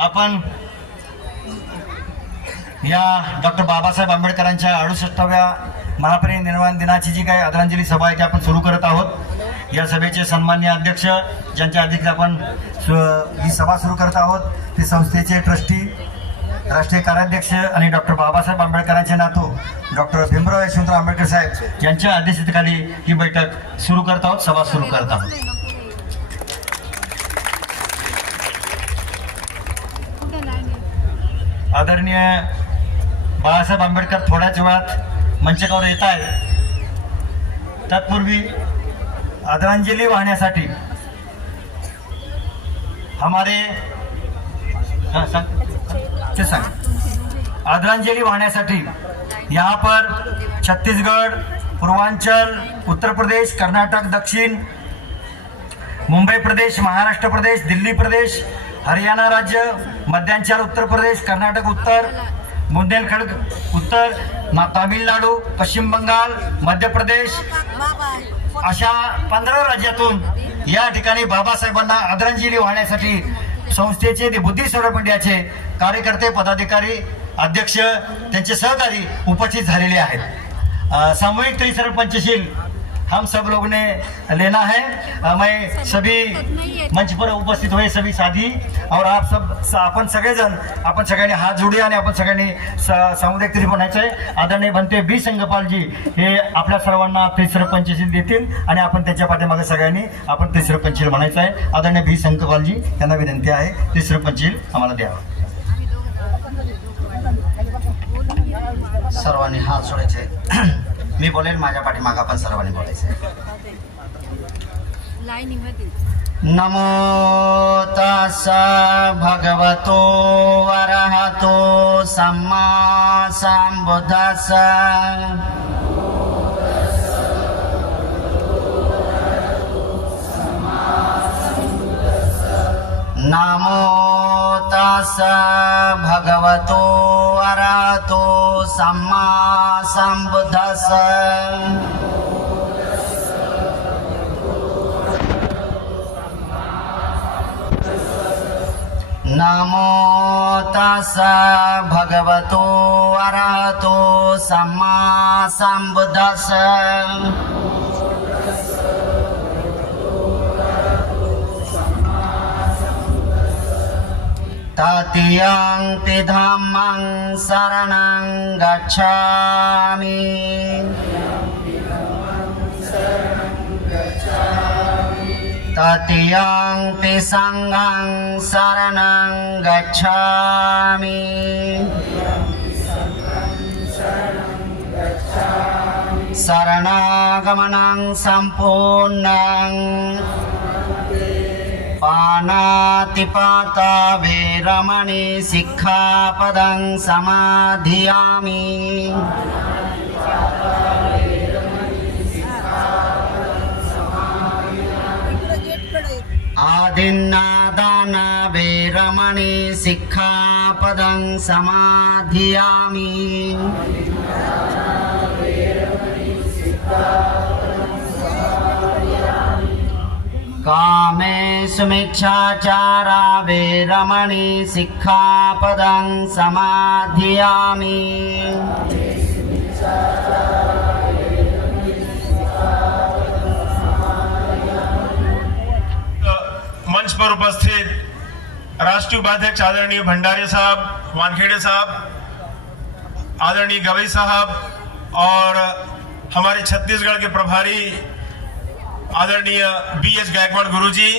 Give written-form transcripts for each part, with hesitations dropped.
आपण या डॉक्टर बाबासाहेब आंबेडकरांच्या 68व्या महापरिनिर्वाण दिनाची जी काही आदरांजली सभा आहे ती आपण सुरू करत आहोत। या सभेचे सन्माननीय अध्यक्ष ज्यांच्या अध्यक्ष आपण ही सभा सुरू करत आहोत ते संस्थेचे ट्रस्टी, राष्ट्रीय कार्याध्यक्ष आणि डॉक्टर बाबासाहेब आंबेडकरांचे नातू डॉक्टर भीमराव यशवंतराव आंबेडकर साहेब यांच्या अध्यक्षतेखाली ही बैठक सुरू करत आहोत, सभा सुरू करत आहोत। आदरणीय बाळासाहेब आंबेडकर थोड्याच वेळात मंचावर येत आहेत। तत्पूर्वी आदरांजली वाहण्यासाठी आदरांजलि वाहण्यासाठी यहाँ पर छत्तीसगढ़, पूर्वांचल, उत्तर प्रदेश, कर्नाटक, दक्षिण, मुंबई प्रदेश, महाराष्ट्र प्रदेश, दिल्ली प्रदेश, हरियाणा राज्य, मध्यांचल उत्तर प्रदेश, कर्नाटक उत्तर, बुंदेलखंड उत्तर, तामिळनाडू, पश्चिम बंगाल, मध्य प्रदेश अशा 15 राज्यातून या ठिकाणी बाबासाहेबांना आदरांजली वाहण्यासाठी संस्थेचे बुद्धी सौरभ इंडियाचे कार्यकर्ते, पदाधिकारी, अध्यक्ष, त्यांचे सहकारी उपस्थित झालेले आहेत। सामूहिक त्रिसर्व पंचशील हम सब लोग ने लेना है। मैं सभी मंच पर उपस्थित हुए सभी साथी और आप सब आपण सगळ्यांनी हात जोडूया आणि आपण सगळ्यांनी सामुदायिक तरी म्हणायचं आहे। आदरणीय बनते बी संगपालजी हे आपल्या सर्वांना त्रिसर्व पंचशील देतील आणि आपण त्यांच्या पाठीमागे सगळ्यांनी आपण त्रिसर्व पंचशील म्हणायचं आहे। आदरणीय बी संगपालजी यांना विनंती आहे त्रिसर्व पंचशील आम्हाला द्यावा। सर्वांनी हात जोडायचे। मी बोलेल, माझ्या पाठीमागे आपण सर्वांनी बोलायचं। नमो तस्सा भगवतो वरहतो सम्मा संबुद्धस्सा। नमो तस्सा भगवतो वरहतो सम्मा संबुद्धस्सा। नमो तस्सा भगवतो वरहतो सम्मा संबुद्धस्सा। ततीयं धम्मं शरणं गच्छामि। ततीयं संघं शरणं गच्छामि। शरणागमनं सम्पूर्णं पानातिपाता वेरमणि सिक्खापदं समाधियामि। आदिन्नादाना वेरमणि सिक्खापदं समाधियामि। कामेषु मिच्छाचारा वेरमणि सिक्खापदं समाधियामि। मंच पर उपस्थित राष्ट्रीय उपाध्यक्ष आदरणीय भंडारी साहब, वानखेड़े साहब, आदरणीय गवई साहब और हमारे छत्तीसगढ़ के प्रभारी आदरणीय BH गायकवाड़ गुरुजी,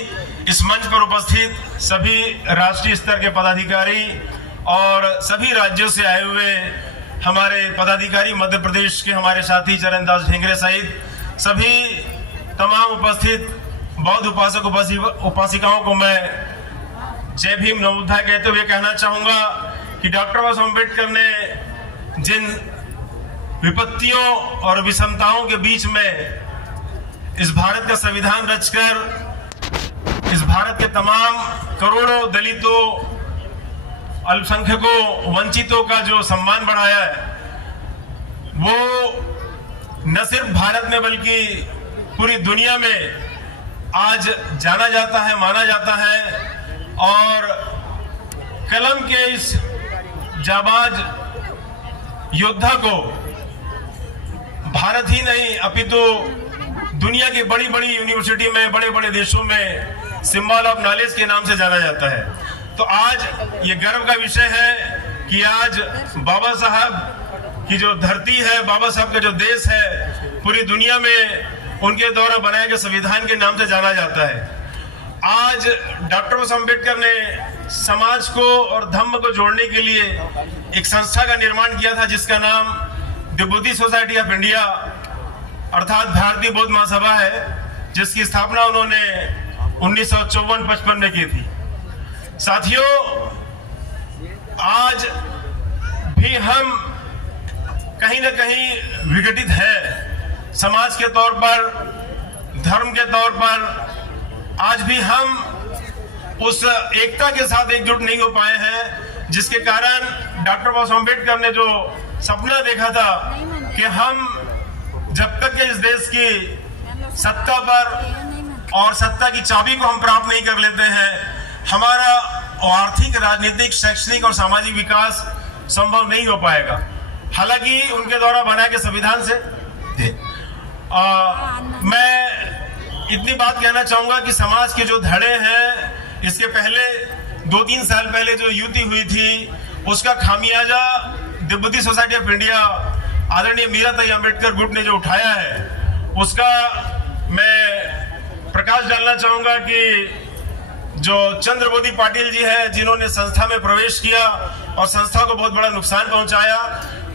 इस मंच पर उपस्थित सभी राष्ट्रीय स्तर के पदाधिकारी और सभी राज्यों से आए हुए हमारे पदाधिकारी, मध्य प्रदेश के हमारे साथी चरणदास ढेंगरे सहित सभी तमाम उपस्थित बौद्ध उपासक उपासिकाओं को मैं जय भीम नमोबुद्धाय कहते हुए कहना चाहूंगा कि डॉक्टर बाबा अम्बेडकर ने जिन विपत्तियों और विषमताओं के बीच में इस भारत का संविधान रचकर इस भारत के तमाम करोड़ों दलितों, अल्पसंख्यकों, वंचितों का जो सम्मान बढ़ाया है, वो न सिर्फ भारत में बल्कि पूरी दुनिया में आज जाना जाता है, माना जाता है। और कल इस जाबाज योद्धा को भारत ही नहीं अपितु दुनिया की बड़ी बड़ी यूनिवर्सिटी में, बड़े बड़े देशों में सिंबल ऑफ नॉलेज के नाम से जाना जाता है। तो आज ये गर्व का विषय है कि आज बाबा साहब की जो धरती है, बाबा साहब का जो देश है, पूरी दुनिया में उनके द्वारा बनाए गए संविधान के नाम से जाना जाता है। आज डॉक्टर बाबा साहब अम्बेडकर ने समाज को और धर्म को जोड़ने के लिए एक संस्था का निर्माण किया था जिसका नाम the Buddhist society of India अर्थात भारतीय बौद्ध महासभा है, जिसकी स्थापना उन्होंने 1954-55 में की थी। साथियों, आज भी हम कहीं ना कहीं विघटित है समाज के तौर पर, धर्म के तौर पर। आज भी हम उस एकता के साथ एकजुट नहीं हो पाए हैं, जिसके कारण डॉक्टर बाबा साहब अम्बेडकर ने जो सपना देखा था कि हम जब तक के इस देश की सत्ता पर और सत्ता की चाबी को हम प्राप्त नहीं कर लेते हैं, हमारा आर्थिक, राजनीतिक, शैक्षणिक और सामाजिक विकास संभव नहीं हो पाएगा। हालांकि उनके द्वारा बनाए गए संविधान से मैं इतनी बात कहना चाहूंगा कि समाज के जो धड़े हैं, इसके पहले 2-3 साल पहले जो युति हुई थी, उसका खामियाजा the Buddhist society of India आदरणीय मीराताई अंबेडकर गुट ने जो उठाया है, उसका मैं प्रकाश डालना चाहूंगा कि जो चंद्रबोधी पाटिल जी है, जिन्होंने संस्था में प्रवेश किया और संस्था को बहुत बड़ा नुकसान पहुंचाया,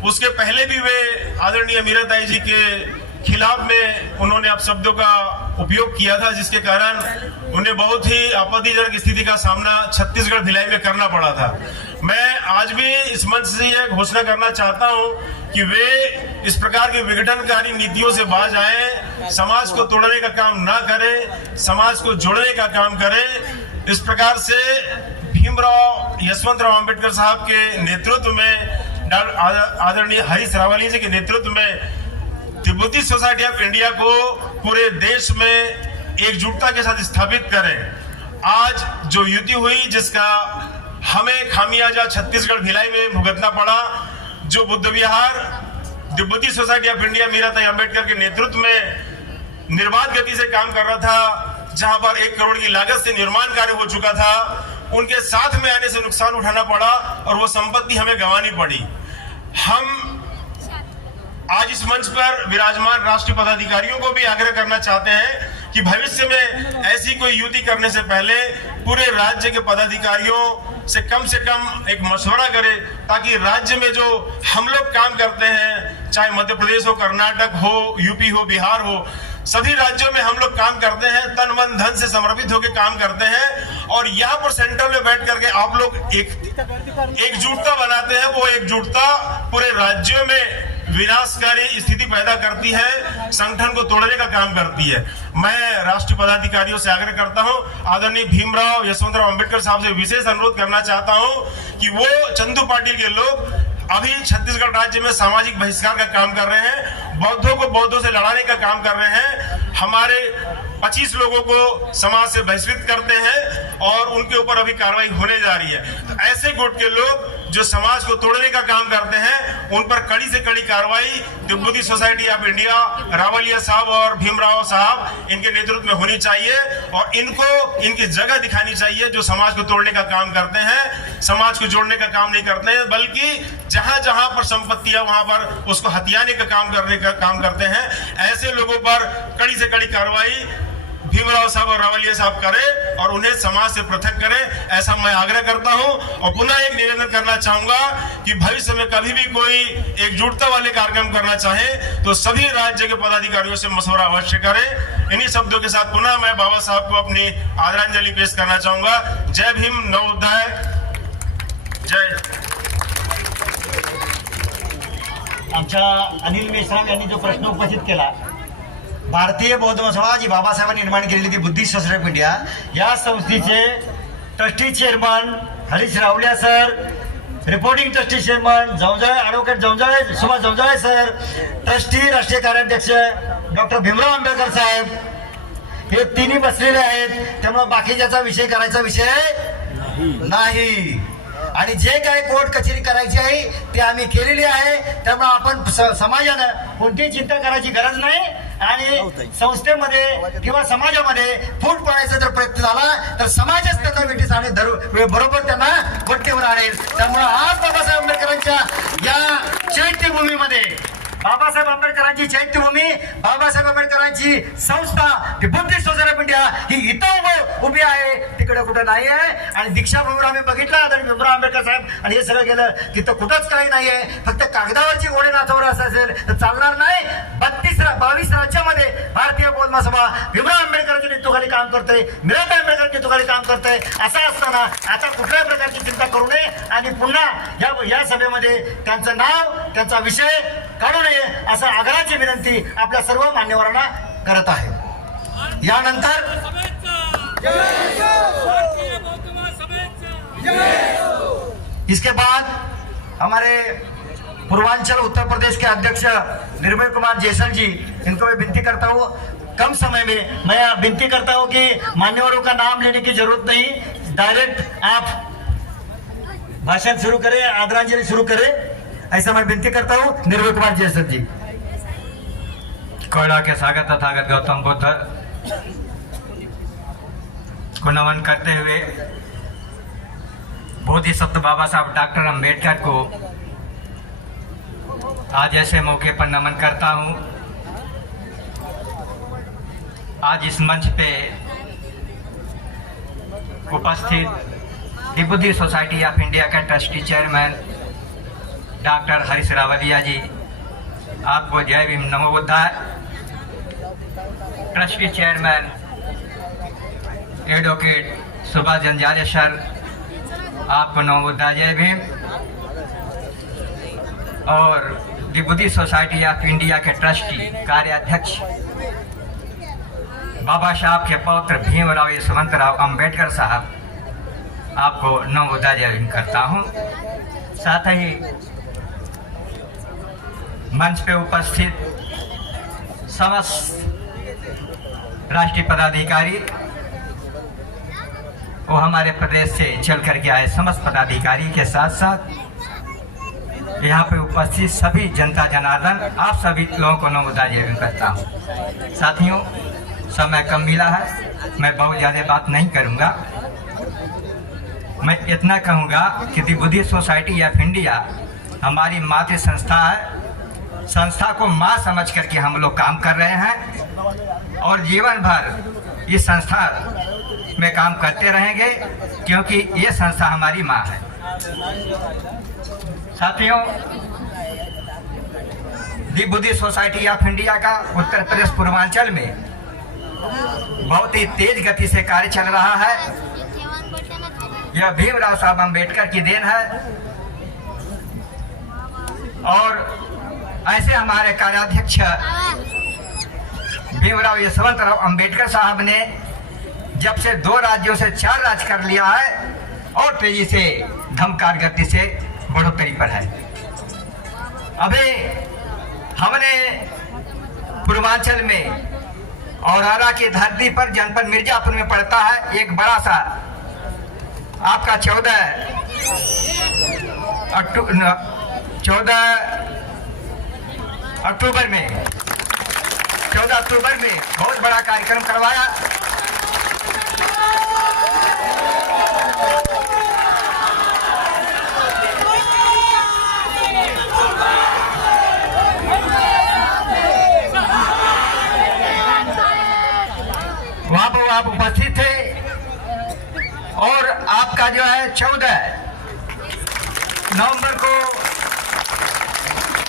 उसके पहले भी वे आदरणीय मीराताई जी के खिलाफ में उन्होंने अपशब्दों का उपयोग किया था, जिसके कारण उन्हें बहुत ही आपत्तिजनक स्थिति का सामना छत्तीसगढ़ भिलाई में करना पड़ा था। मैं आज भी इस मंच से यह घोषणा करना चाहता हूं कि वे इस प्रकार की विघटनकारी नीतियों से बाज आए, समाज को तोड़ने का काम ना करें, समाज को जोड़ने का काम करें। इस प्रकार से भीमराव यशवंतराव अंबेडकर साहब के नेतृत्व में, आदरणीय हरीश रावल जी के नेतृत्व में तिब्बती सोसाइटी ऑफ इंडिया को पूरे देश में एकजुटता के साथ स्थापित करें। आज जो युति हुई, जिसका हमें खामियाजा छत्तीसगढ़ भिलाई में भुगतना पड़ा, जो बुद्ध विहार तिब्बती society of India Meeratai Ambedkar के नेतृत्व में निर्बाध गति से काम कर रहा था, जहां पर 1 करोड़ की लागत से निर्माण कार्य हो चुका था, उनके साथ में आने से नुकसान उठाना पड़ा और वो संपत्ति हमें गंवानी पड़ी। हम आज इस मंच पर विराजमान राष्ट्रीय पदाधिकारियों को भी आग्रह करना चाहते हैं कि भविष्य में ऐसी कोई युति करने से पहले पूरे राज्य के पदाधिकारियों से कम एक मशवरा करें, ताकि राज्य में जो हम लोग काम करते हैं, चाहे मध्य प्रदेश हो, कर्नाटक हो, यूपी हो, बिहार हो, सभी राज्यों में हम लोग काम करते हैं, तन मन धन से समर्पित होकर काम करते हैं। और यहाँ पर सेंटर में बैठ करके आप लोग एकजुटता बनाते हैं। वो एकजुटता पूरे राज्यों में विनाशकारी स्थिति पैदा करती है, संगठन को तोड़ने का काम करती है। मैं राष्ट्रीय पदाधिकारियों से आग्रह करता हूं, आदरणीय भीमराव यशवंतराव अंबेडकर साहब से विशेष अनुरोध करना चाहता हूं कि वो चंदू पाटिल के लोग अभी छत्तीसगढ़ राज्य में सामाजिक बहिष्कार का काम कर रहे हैं, बौद्धों को बौद्धों से लड़ाने का काम कर रहे हैं, हमारे 25 लोगों को समाज से बहिष्कृत करते हैं और उनके ऊपर अभी कार्रवाई होने जा रही है। तो ऐसे गुट के लोग जो समाज को तोड़ने का काम करते हैं, उन पर कड़ी से कड़ी कार्रवाई तिब्बती सोसाइटी ऑफ इंडिया, रावलिया साहब और भीमराव साहब, इनके नेतृत्व में होनी चाहिए और इनको इनकी जगह दिखानी चाहिए। जो समाज को तोड़ने का काम करते हैं, समाज को जोड़ने का काम नहीं करते हैं, बल्कि जहां जहां पर संपत्ति है वहां पर उसको हथियाने का काम करते हैं। ऐसे लोगों पर कड़ी से कड़ी कार्रवाई भीमराव साहब और रावलिया साहब करें और उन्हें समाज से पृथक करें, ऐसा मैं आग्रह करता हूं। और पुनः एक निवेदन करना चाहूंगा कि भविष्य में कभी भी कोई एकजुटता वाले कार्यक्रम करना चाहे तो सभी राज्य के पदाधिकारियों से मशवरा अवश्य करें। इन्हीं शब्दों के साथ पुनः मैं बाबा साहब को अपनी आदरांजलि पेश करना चाहूंगा। जय भीम, नवोदय, जय। आमच्या अनिल मेश्राम यांनी जो प्रश्न उपस्थित केला, भारतीय बौद्ध महासभा जी बाबासाहेबांनी निर्माण केलेली ती बुद्धिस्ट सोसायटी ऑफ इंडिया, या संस्थेचे trustee chairman Harish Rawalia sir, reporting trustee chairman Javjale advocate Subhash Javjale sir, trustee राष्ट्रीय कार्याध्यक्ष डॉक्टर भीमराव आंबेडकर साहेब, हे तिन्ही बसलेले आहेत। त्यामुळे बाकीच्याचा विषय करायचा विषय नाही। आणि जे काही कोर्ट कचेरी करायची आहे ते आम्ही केलेली आहे. त्यामुळे आपण समाजानं कोणतीही चिंता करायची गरज नाही. आणि संस्थेमध्ये किंवा समाजामध्ये फूट पडायचा जर प्रयत्न झाला तर समाजच त्यांना वेठीस आणि बरोबर त्यांना वट्टीवर आणेल. त्यामुळे आज बाबासाहेब आंबेडकरांच्या या चैत्यभूमीमध्ये बाबासाहेब आंबेडकरांची चैत्यभूमी, बाबासाहेब आंबेडकरांची संस्था ती बुद्धिस्ट सोसायटी ऑफ इंडिया ही इथं उभी आहे, तिकडे कुठं नाही आहे. आणि दीक्षाभूमीवर आम्ही बघितलं तर भीमराव आंबेडकर साहेब आणि हे सगळं गेलं तिथं कुठंच काही नाही आहे. फक्त कागदावरची घोडे नाथावर असं असेल तर चालणार नाही. 22 राज्यामध्ये भारतीय बौद्ध महासभा भीमराव आंबेडकरांच्या नेतृत्वाखाली काम करते, मीराबाई आंबेडकरांच्या नेतृत्वाखाली काम करते. असं असताना आता कुठल्याही प्रकारची चिंता करू नये आणि पुन्हा या सभेमध्ये त्यांचं नाव, त्यांचा विषय काढू नये असं आग्रहाची विनंती आपल्या सर्व मान्यवरांना करत आहे. यानंतर इसके बाद हमारे पूर्वांचल उत्तर प्रदेश के अध्यक्ष निर्भय कुमार जैसल जी, इनको मैं विनती करता हूँ कम समय में मैं विनती करता हूँ कि मान्यवरों का नाम लेने की जरूरत नहीं, डायरेक्ट आप भाषण शुरू करें, आदरांजलि शुरू करें, ऐसा मैं विनती करता हूँ. निर्भय कुमार जैसल जी कोड़ा के स्वागत तथागत गौतम बुद्ध को नमन करते हुए बोधिसत्व बाबा साहब डॉक्टर अंबेडकर को आज ऐसे मौके पर नमन करता हूँ. आज इस मंच पे उपस्थित बुद्धि सोसाइटी ऑफ इंडिया के trustee chairman doctor Harish Rawalia ji, आपको जय भीम नमो बुद्धाय. Trustee chairman advocate Subhash Janjale sir, आपको नमो बुद्धाय जय भीम. और बुद्धि सोसाइटी ऑफ इंडिया के ट्रस्टी कार्याध्यक्ष बाबा साहब के पौत्र भीमराव यशवंतराव अंबेडकर साहब, आपको नमो बुद्धाय जय भीम करता हूँ. साथ ही मंच पे उपस्थित समस्त राष्ट्रीय पदाधिकारी वो हमारे प्रदेश से चल करके आए समस्त पदाधिकारी के साथ साथ यहाँ पे उपस्थित सभी जनता जनार्दन, आप सभी लोगों को नमो बुद्धाय जय भीम करता हूँ. साथियों, समय कम मिला है, मैं बहुत ज़्यादा बात नहीं करूँगा. मैं इतना कहूँगा कि दी बुद्धि सोसाइटी ऑफ इंडिया हमारी मातृ संस्था है. संस्था को माँ समझ करके हम लोग काम कर रहे हैं और जीवन भर इस संस्था में काम करते रहेंगे, क्योंकि ये संस्था हमारी माँ है. साथियों, दी बुद्धि सोसाइटी ऑफ इंडिया का उत्तर प्रदेश पूर्वांचल में बहुत ही तेज गति से कार्य चल रहा है. यह भीमराव साहब अम्बेडकर की देन है और ऐसे हमारे कार्याध्यक्ष भीमराव यशवंतराव अंबेडकर साहब ने जब से 2 राज्यों से 4 राज्य कर लिया है और तेजी से धमकार गति से बढ़ोतरी पर है. अभी हमने पूर्वांचल में औरारा की धरती पर जनपद मिर्जापुर में पड़ता है एक बड़ा सा आपका 14 अक्टूबर में बहुत बड़ा कार्यक्रम करवाया. वहां पर आप उपस्थित थे और आपका जो है 14 नवंबर को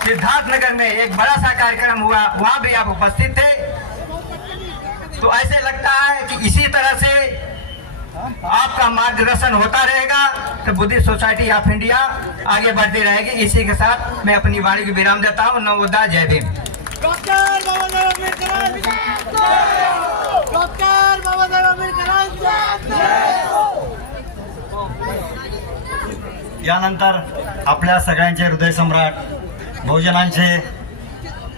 सिद्धार्थनगर में एक बड़ा सा कार्यक्रम हुआ, वहां भी आप उपस्थित थे. तो ऐसे लगता है कि इसी तरह से आपका मार्गदर्शन होता रहेगा तो बुद्धिस्ट सोसाइटी ऑफ इंडिया आगे बढ़ती रहेगी. इसी के साथ मैं अपनी वाणी को विराम देता हूँ. नमो बुद्धाय जय भीम. यानंतर आपल्या सगळ्यांचे हृदय सम्राट, बहुजनांचे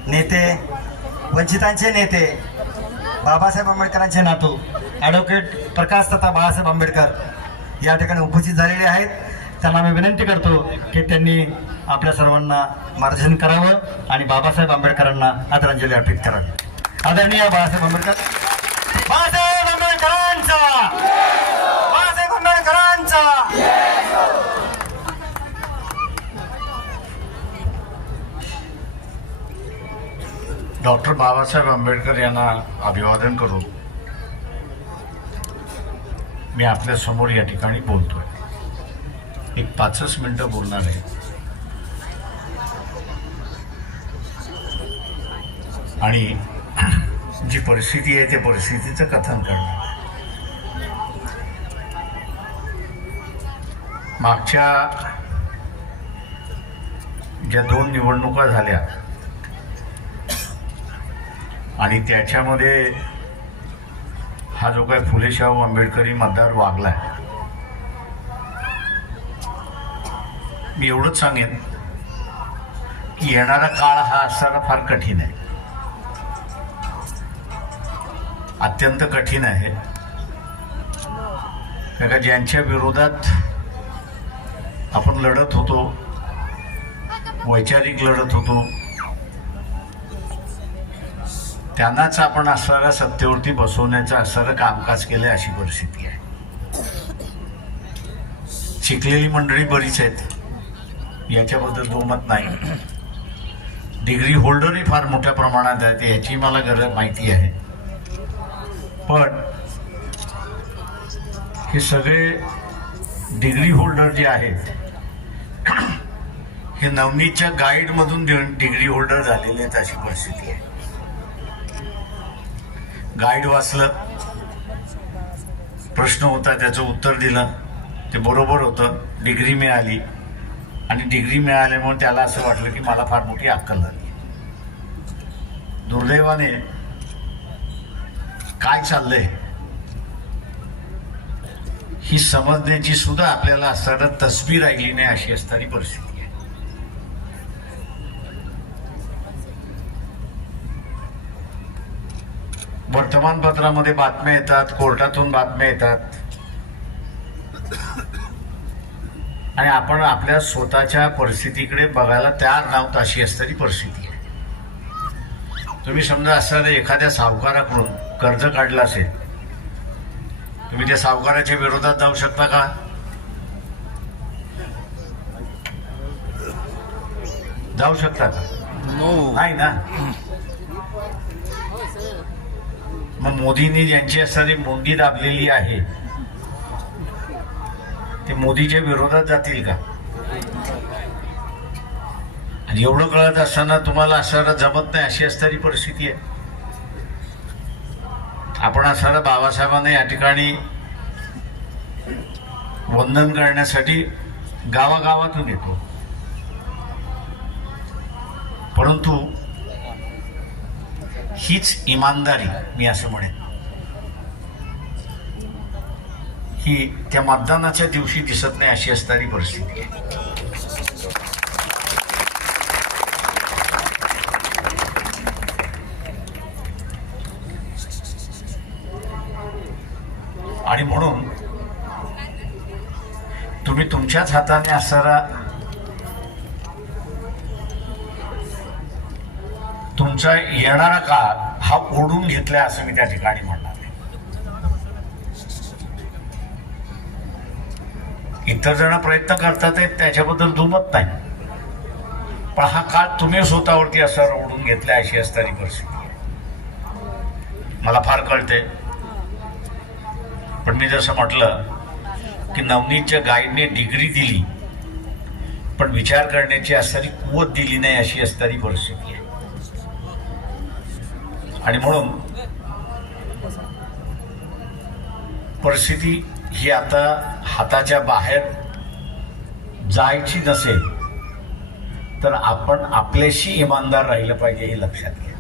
नेते, वंचितांचे नेते, बाबासाहेब आंबेडकरांचे नातू ॲडव्होकेट प्रकाश तथा बाळासाहेब आंबेडकर या ठिकाणी उपस्थित झालेले आहेत. त्यांना मी विनंती करतो की त्यांनी आपल्या सर्वांना मार्गदर्शन करावं आणि बाबासाहेब आंबेडकरांना आदरांजली अर्पित करावी. आदरणीय बाळासाहेब आंबेडकरांचा बाळासाहेब आंबेडकरांचा डॉक्टर बाबासाहेब आंबेडकर यांना अभिवादन करून मी आपल्या समोर या ठिकाणी बोलतोय. एक 5 मिनिटं बोलणार आहे. आणि जी परिस्थिती आहे त्या परिस्थितीचं कथन करणार. मागच्या ज्या 2 निवडणुका झाल्या आणि त्याच्यामध्ये हा जो काय फुले शाहू आंबेडकरी मतदार वागलाय, मी एवढंच सांगेन की येणारा काळ हा असणारा फार कठीण आहे, अत्यंत कठीण आहे. कारण का ज्यांच्या विरोधात आपण लढत होतो, वैचारिक लढत होतो, त्यांनाच आपण असणाऱ्या सत्तेवरती बसवण्याचं असणारं कामकाज केलं, अशी परिस्थिती आहे. शिकलेली मंडळी बरीच आहेत, याच्याबद्दल दुमत नाही. डिग्री होल्डरही फार मोठ्या प्रमाणात आहेत, याची मला गरज माहिती आहे. पण हे सगळे डिग्री होल्डर जे आहेत हे नवनीतच्या गाईडमधून डिग्री होल्डर झालेले आहेत, अशी परिस्थिती आहे. गाईड वाचलं, प्रश्न होता त्याचं उत्तर दिलं, ते बरोबर होतं, डिग्री मिळाली. आणि डिग्री मिळाल्यामुळे त्याला असं वाटलं की मला फार मोठी अक्कल झाली. दुर्दैवाने काय चाललंय ही समजण्याची सुद्धा आपल्याला असताना तसबी राहिली नाही, अशी असणारी परिस्थिती आहे. वर्तमानपत्रामध्ये बातम्या येतात, कोर्टातून बातम्या येतात आणि आपण आपल्या स्वतःच्या परिस्थितीकडे बघायला तयार नव्हत, अशी असणारी परिस्थिती आहे. तुम्ही समजा असणाऱ्या एखाद्या सावकाराकडून कर्ज काढलं असेल, तुम्ही त्या सावकाराच्या विरोधात जाऊ शकता का? जाऊ शकता का? नाही ना. मग मोदींनी ज्यांची असणारी मुंडी दाबलेली आहे ते मोदीच्या विरोधात जातील का? आणि एवढं कळत असताना तुम्हाला असणारा जमत नाही, अशी असणारी परिस्थिती आहे. आपण असणारा बाबासाहेबांना या ठिकाणी वंदन करण्यासाठी गावागावातून येतो, परंतु हीच इमानदारी, मी असं म्हणेन, ही त्या मतदानाच्या दिवशी दिसत नाही, अशी असणारी परिस्थिती आहे. आणि म्हणून तुम्ही तुमच्याच हाताने असणारा तुमचा येणारा काळ हा ओढून घेतलाय, असं मी त्या ठिकाणी म्हणणार नाही. इतर जण प्रयत्न करतात त्याच्याबद्दल दुमत नाही, पण हा काळ तुम्ही स्वतःवरती असं ओढून घेतलाय, अशी असणारी परिस्थिती आहे. मला फार कळते, पण मी जसं म्हटलं की नवनीतच्या गाईडने डिग्री दिली पण विचार करण्याची असणारी कुवत दिली नाही, अशी असणारी परिस्थिती आहे. आणि म्हणून परिस्थिती ही आता हाताच्या बाहेर जायची नसेल तर आपण आपल्याशी इमानदार राहिलं पाहिजे, हे लक्षात घ्या.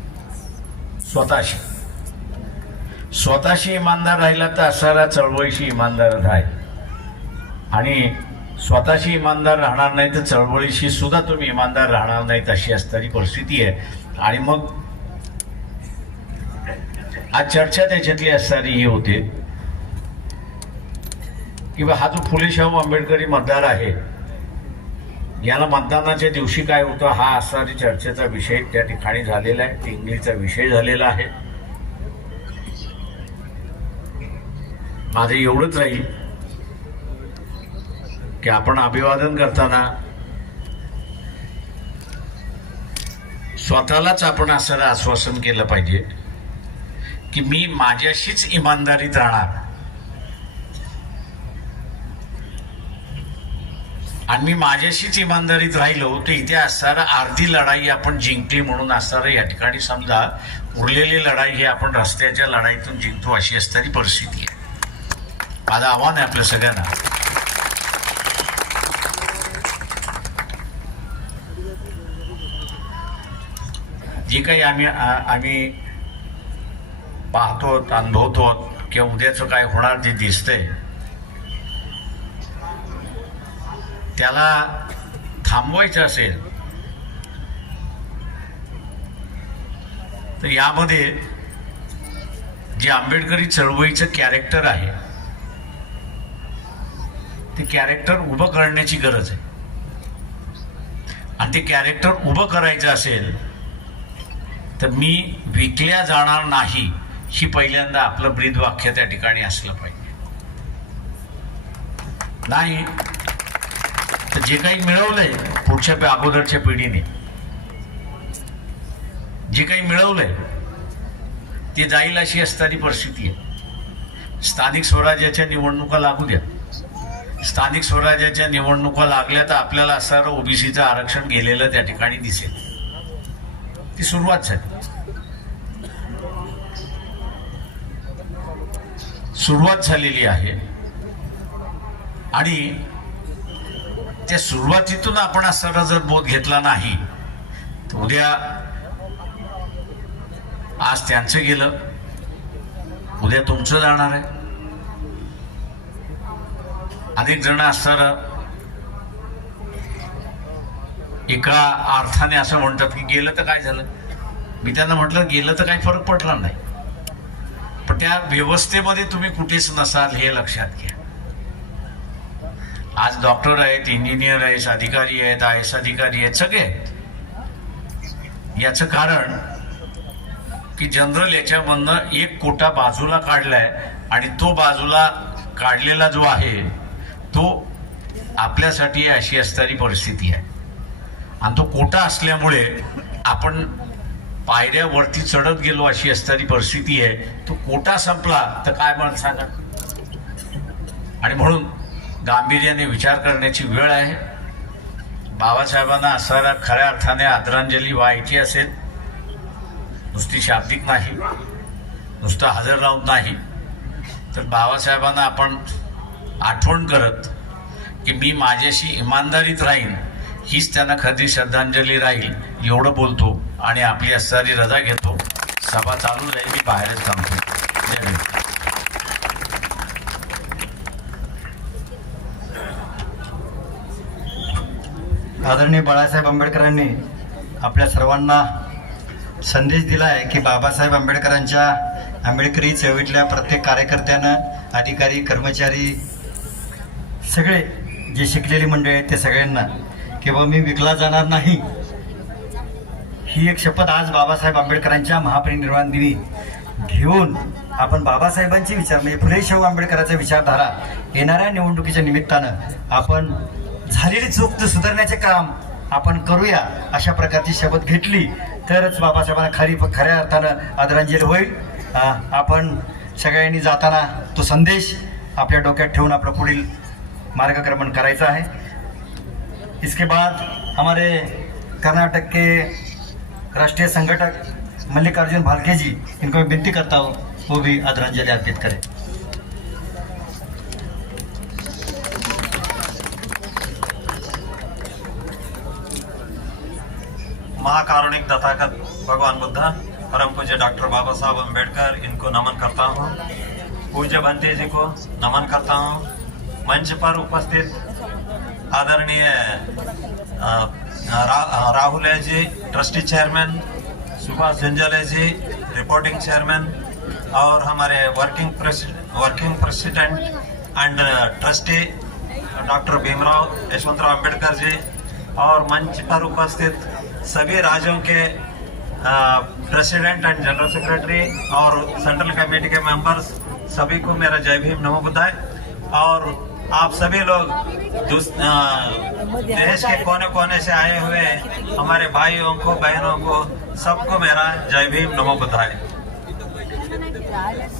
स्वतःशी इमानदार राहिला तर असणारा चळवळीशी इमानदार राहाय, आणि स्वतःशी इमानदार राहणार नाही तर चळवळीशी सुद्धा तुम्ही इमानदार राहणार नाहीत, अशी असणारी परिस्थिती आहे. आणि मग आज चर्चा त्याच्यातली असणारी ही होते की हा जो फुले शाहू आंबेडकरी मतदार आहे, याला मतदानाच्या दिवशी काय होतं हा असणारी चर्चेचा विषय त्या ठिकाणी झालेला आहे, टिंगलीचा विषय झालेला आहे. माझं एवढंच राहील की आपण अभिवादन करताना स्वतःलाच आपण असं आश्वासन केलं पाहिजे की मी माझ्याशीच इमानदारीत राहणार आणि मी माझ्याशीच इमानदारीत राहिलो तर इथे असणारा अर्धी लढाई आपण जिंकली म्हणून असणारं या ठिकाणी समजा उरलेली लढाई ही आपण रस्त्याच्या लढाईतून जिंकतो अशी असणारी परिस्थिती आहे. माझं आव्हान आहे आपल्या सगळ्यांना, जे काही आम्ही पाहतो अनुभवतो किंवा उद्याचं काय होणार जे दिसतंय त्याला थांबवायचं असेल तर यामध्ये जे आंबेडकरी चळवळीचं कॅरेक्टर आहे ते कॅरेक्टर उभं करण्याची गरज आहे. आणि ते कॅरेक्टर उभं करायचं असेल तर मी विकल्या जाणार नाही ही पहिल्यांदा आपलं ब्रीद वाक्य त्या ठिकाणी असलं पाहिजे. नाही तर जे काही मिळवलंय पुढच्या अगोदरच्या पिढीने जे काही मिळवलंय ते जाईल अशी असणारी परिस्थिती आहे. स्थानिक स्वराज्याच्या निवडणुका लागू द्या, स्थानिक स्वराज्याच्या निवडणुका लागल्या तर आपल्याला असणारं ओबीसीचं आरक्षण गेलेलं त्या ठिकाणी दिसेल. ती सुरुवात झाली, सुरुवात झालेली आहे आणि त्या सुरुवातीतून आपण असणारा जर बोध घेतला नाही तर उद्या आज त्यांचं गेलं उद्या तुमचं जाणार आहे. अनेक जण असणारं एका अर्थाने असं म्हणतात की गेलं तर काय झालं. मी त्यांना म्हटलं गेलं तर काही फरक पडला नाही, पण त्या व्यवस्थेमध्ये तुम्ही कुठेच नसाल हे लक्षात घ्या. आज डॉक्टर आहेत, इंजिनियर आहेत, अधिकारी आहेत, IAS अधिकारी आहेत, सगळे आहेत. याचं कारण की जनरल याच्यामधनं एक कोटा बाजूला काढलाय आणि तो बाजूला काढलेला जो आहे तो आपल्यासाठी अशी असणारी परिस्थिती आहे. आणि तो कोटा असल्यामुळे आपण पायऱ्यावरती चढत गेलो अशी असणारी परिस्थिती आहे. तो कोटा संपला तर काय म्हणत सांगा. आणि म्हणून गांभीर्याने विचार करण्याची वेळ आहे. बाबासाहेबांना असणारा खऱ्या अर्थाने आदरांजली व्हायची असेल, नुसती शाब्दिक नाही, नुसतं हजर राहून नाही, तर बाबासाहेबांना आपण आठवण करत की मी माझ्याशी इमानदारीत राहीन हीच त्यांना खरी श्रद्धांजली राहील एवढं बोलतो आणि आपली असणारी रजा घेतो. सभा चालू राहील, मी बाहेरच थांबतो. आदरणीय बाळासाहेब आंबेडकरांनी आपल्या सर्वांना संदेश दिला आहे की बाबासाहेब आंबेडकरांच्या आंबेडकरी चळवळीतल्या प्रत्येक कार्यकर्त्यानं, अधिकारी, कर्मचारी, सगळे जे शिकलेली मंडळी आहेत ते सगळ्यांना की बाबा मी विकला जाणार नाही ही एक शपथ आज बाबासाहेब आंबेडकरांच्या महापरिनिर्वाण दिनी घेऊन आपण बाबासाहेबांची विचार म्हणजे फुले शाहू आंबेडकरांचा विचारधारा येणाऱ्या निवडणुकीच्या निमित्तानं आपण झालेली चूक सुधारण्याचे काम आपण करूया अशा प्रकारची शपथ घेतली तरच बाबासाहेबांना खऱ्या अर्थानं आदरांजली होईल. आपण सगळ्यांनी जाताना तो संदेश आपल्या डोक्यात ठेवून आपलं पुढील मार्गक्रमण करायचं आहे. इसके बाद हमारे कर्नाटक के राष्ट्रीय संगठक मल्लिकार्जुन भालके जी, इनको मैं विनती करता हूँ वो भी आदरांजलि अर्पित करें. महाकारुणिक तथागत भगवान बुद्ध, परम पूज्य डॉक्टर बाबा साहब अम्बेडकर, इनको नमन करता हूँ. पूज्य भंते जी को नमन करता हूँ. मंच पर उपस्थित आदरणीय Rahul ji, trustee chairman, Subhash Jhanjhale ji, reporting chairman, और हमारे working president and trustee doctor Bhimrao Yashwantrao Ambedkar ji और मंच पर उपस्थित सभी राज्यों के प्रेसिडेंट एंड जनरल सेक्रेटरी और सेंट्रल कमेटी के मेंबर्स, सभी को मेरा जय भीम नमो बुद्धाय। और आप सभी लोग देश के कोने कोने से आए हुए हमारे भाइयों को, बहनों को, सबको मेरा जय भीम नमो बुद्धाय।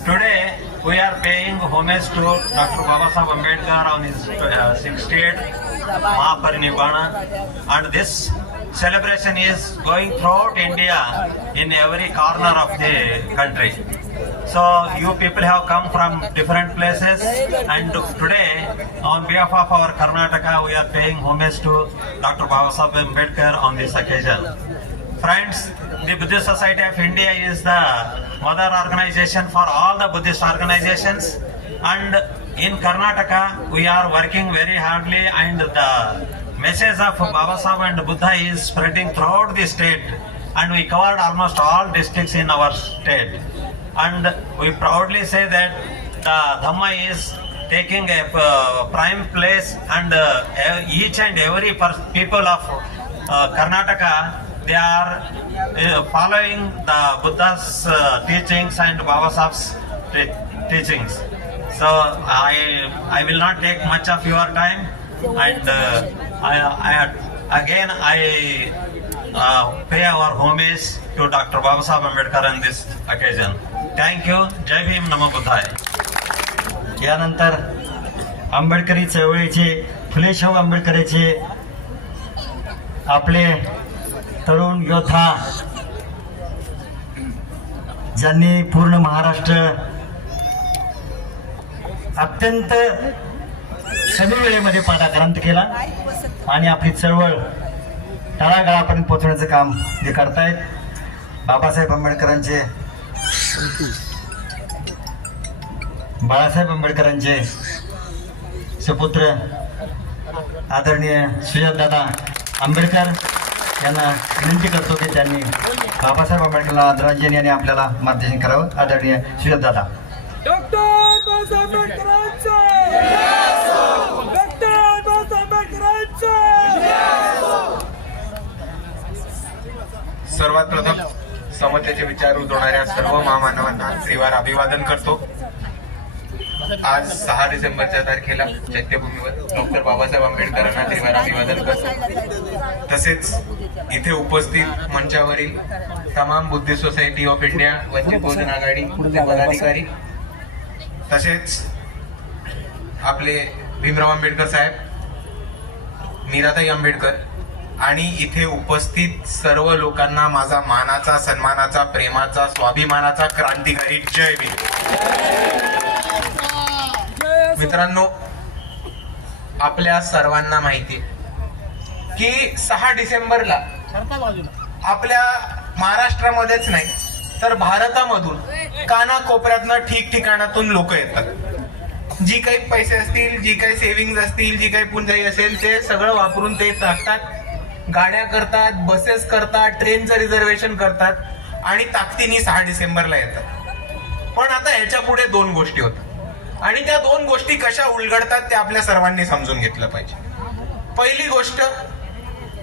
Today we are paying homage to Dr. Baba Saheb Ambedkar on his 68th Mahaparinibbana, and this celebration is going throughout India in every corner of the country. So you people have come from different places, and today on behalf of our Karnataka we are paying homage to Dr. Baba Saheb Ambedkar on this occasion. Friends, the Buddhist Society of India is the mother organization for all the Buddhist organizations, and in Karnataka we are working very hardly, and the message of Baba Saheb and Buddha is spreading throughout the state, and we covered almost all districts in our state, and we proudly say that the Dhamma is taking a prime place, and each and every people of Karnataka, they are following the Buddha's teachings and Baba Saheb's teachings. So I will not take much of your time, and I pay our homage to Dr. Baba Saheb Ambedkar on this occasion. Thank you. Jai Bhim Namo Buddhaya. यानंतर आंबेडकरी चळवळीचे, फुले शाहू आंबेडकरांचे आपले तरुण योद्धा, ज्यांनी पूर्ण महाराष्ट्र अत्यंत कमी वेळेमध्ये पदाक्रांत केला आणि आपली चळवळ तळागाळापर्यंत पोहोचण्याचं काम जे करतायत, बाबासाहेब आंबेडकरांचे, बाळासाहेब आंबेडकरांचे सुपुत्र आदरणीय सुजातदादा आंबेडकर यांना विनंती करतो की त्यांनी बाबासाहेब आंबेडकरला आदरांजली आणि आपल्याला मार्गदर्शन करावं. आदरणीय सुजातदादा. सर्वात प्रथम समतेचे विचार रुजवणाऱ्या सर्व महामानवांना श्रीवार अभिवादन करतो. आज 6 डिसेंबरच्या तारखेला चैत्यभूमीवर डॉक्टर बाबासाहेब आंबेडकरांना श्रीवार अभिवादन करतो. तसेच इथे उपस्थित मंचावरील तमाम Buddhist society of India, Vanchit Bahujan आघाडीचे पदाधिकारी, तसेच आपले भीमराव आंबेडकर साहेब, मीराताई आंबेडकर आणि इथे उपस्थित सर्व लोकांना माझा मानाचा, सन्मानाचा, प्रेमाचा, स्वाभिमानाचा क्रांतिकारी जय भीम. मित्रांनो, आपल्या सर्वांना माहिती आहे की 6 डिसेंबरला आपल्या महाराष्ट्रामध्येच नाही तर भारतामधून कानाकोपऱ्यातनं ठिकठिकाणातून लोक येतात. जी काही पैसे असतील, जी काही सेव्हिंग असतील, जी काही पुंजाई असेल, ते सगळं वापरून ते टाकतात, गाड्या करतात, बसेस करतात, ट्रेनचं रिझर्वेशन करतात आणि ताकदीने 6 डिसेंबरला येतात. पण आता ह्याच्या पुढे 2 गोष्टी होतात आणि त्या 2 गोष्टी कशा उलगडतात ते आपल्या सर्वांनी समजून घेतलं पाहिजे. पहिली गोष्ट,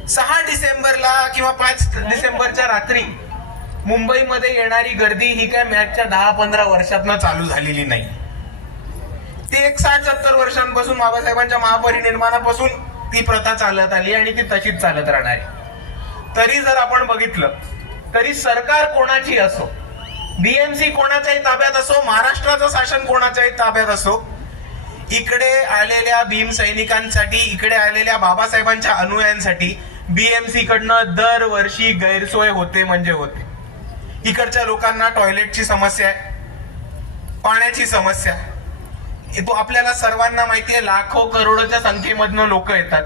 6 डिसेंबरला किंवा 5 डिसेंबरच्या रात्री मुंबईमध्ये येणारी गर्दी ही काय मॅचच्या 10-15 वर्षातनं चालू झालेली नाही. ती एक 60-70 वर्षांपासून, बाबासाहेबांच्या महापरिनिर्वाणापासून ती प्रथा चालत आली आणि ती तशीच चालत राहणार आहे. तरी जर आपण बघितलं तरी सरकार कोणाची असो, बीएमसी कोणाच्याही ताब्यात असो, महाराष्ट्राचं शासन कोणाच्याही ताब्यात असो, इकडे आलेल्या भीम सैनिकांसाठी, इकडे आलेल्या बाबासाहेबांच्या अनुयायांसाठी बीएमसी कडनं दरवर्षी गैरसोय होते म्हणजे होते. इकडच्या लोकांना टॉयलेटची समस्या आहे, पाण्याची समस्या, तो आपल्याला सर्वांना माहितीये. लाखो करोडोच्या संख्येमधनं लोक येतात,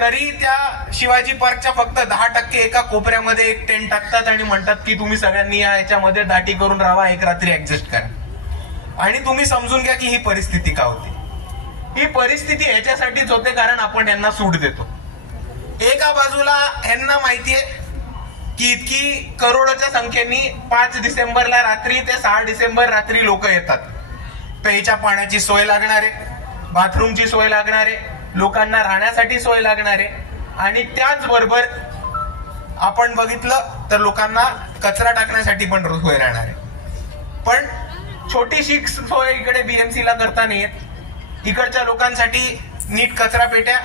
तरी त्या शिवाजी पार्कच्या फक्त 10% एका कोपऱ्यामध्ये एक टेंट टाकतात आणि म्हणतात की तुम्ही सगळ्यांनी याच्यामध्ये दाटी करून राहा, एक रात्री ऍडजस्ट करा. आणि तुम्ही समजून घ्या की ही परिस्थिती का होती. ही परिस्थिती ह्याच्यासाठीच होते कारण आपण यांना सूट देतो. एका बाजूला यांना माहितीये की इतकी करोडोच्या संख्येने 5 डिसेंबरला रात्री ते 6 डिसेंबर रात्री लोक येतात. प्यायच्या पाण्याची सोय लागणार आहे, बाथरूमची सोय लागणार आहे, लोकांना राहण्यासाठी सोय लागणार आहे आणि त्याचबरोबर आपण बघितलं तर लोकांना कचरा टाकण्यासाठी पण सोय राहणार आहे. पण छोटीशी सोय इकडे BMC ला करता नाही येत. इकडच्या लोकांसाठी नीट कचरा पेट्या,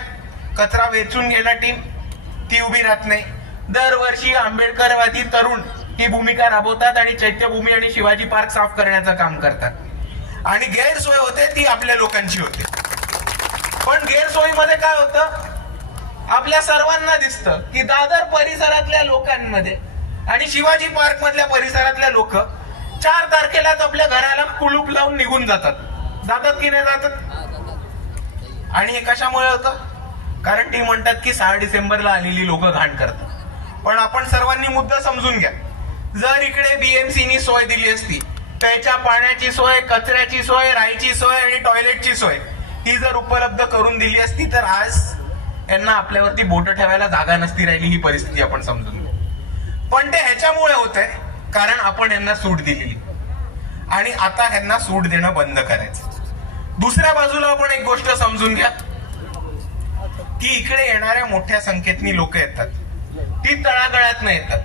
कचरा वेचून घ्यायला टीम ती उभी राहत नाही. दरवर्षी आंबेडकरवादी तरुण ही भूमिका राबवतात आणि चैत्यभूमी आणि शिवाजी पार्क साफ करण्याचं काम करतात आणि गैरसोय होते ती आपल्या लोकांची होते. पण गैरसोयीमध्ये काय होतं, आपल्या सर्वांना दिसतं की दादर परिसरातल्या लोकांमध्ये आणि शिवाजी पार्क मधल्या परिसरातल्या लोक 4 तारखेलाच आपल्या घराला कुलूप लावून निघून जातात की नाही जातात. आणि हे कशामुळे होतं, कारण ती म्हणतात की 6 डिसेंबरला आलेली लोक घाण करतात. पण आपण सर्वांनी मुद्दा समजून घ्या, जर इकडे BMCनी सोय दिली असती, प्यायच्या पाण्याची सोय, कचऱ्याची सोय, राहायची सोय आणि टॉयलेटची सोय ही जर उपलब्ध करून दिली असती तर आज यांना आपल्यावरती बोट ठेवायला जागा नसती राहिली. ही परिस्थिती आपण समजून घेऊ. पण ते ह्याच्यामुळे होत आहे कारण आपण यांना सूट दिलेली आणि आता ह्यांना सूट देणं बंद करायचं. दुसऱ्या बाजूला आपण एक गोष्ट समजून घ्या की इकडे येणाऱ्या मोठ्या संख्येतनी लोक येतात, ती तळागाळात न येतात,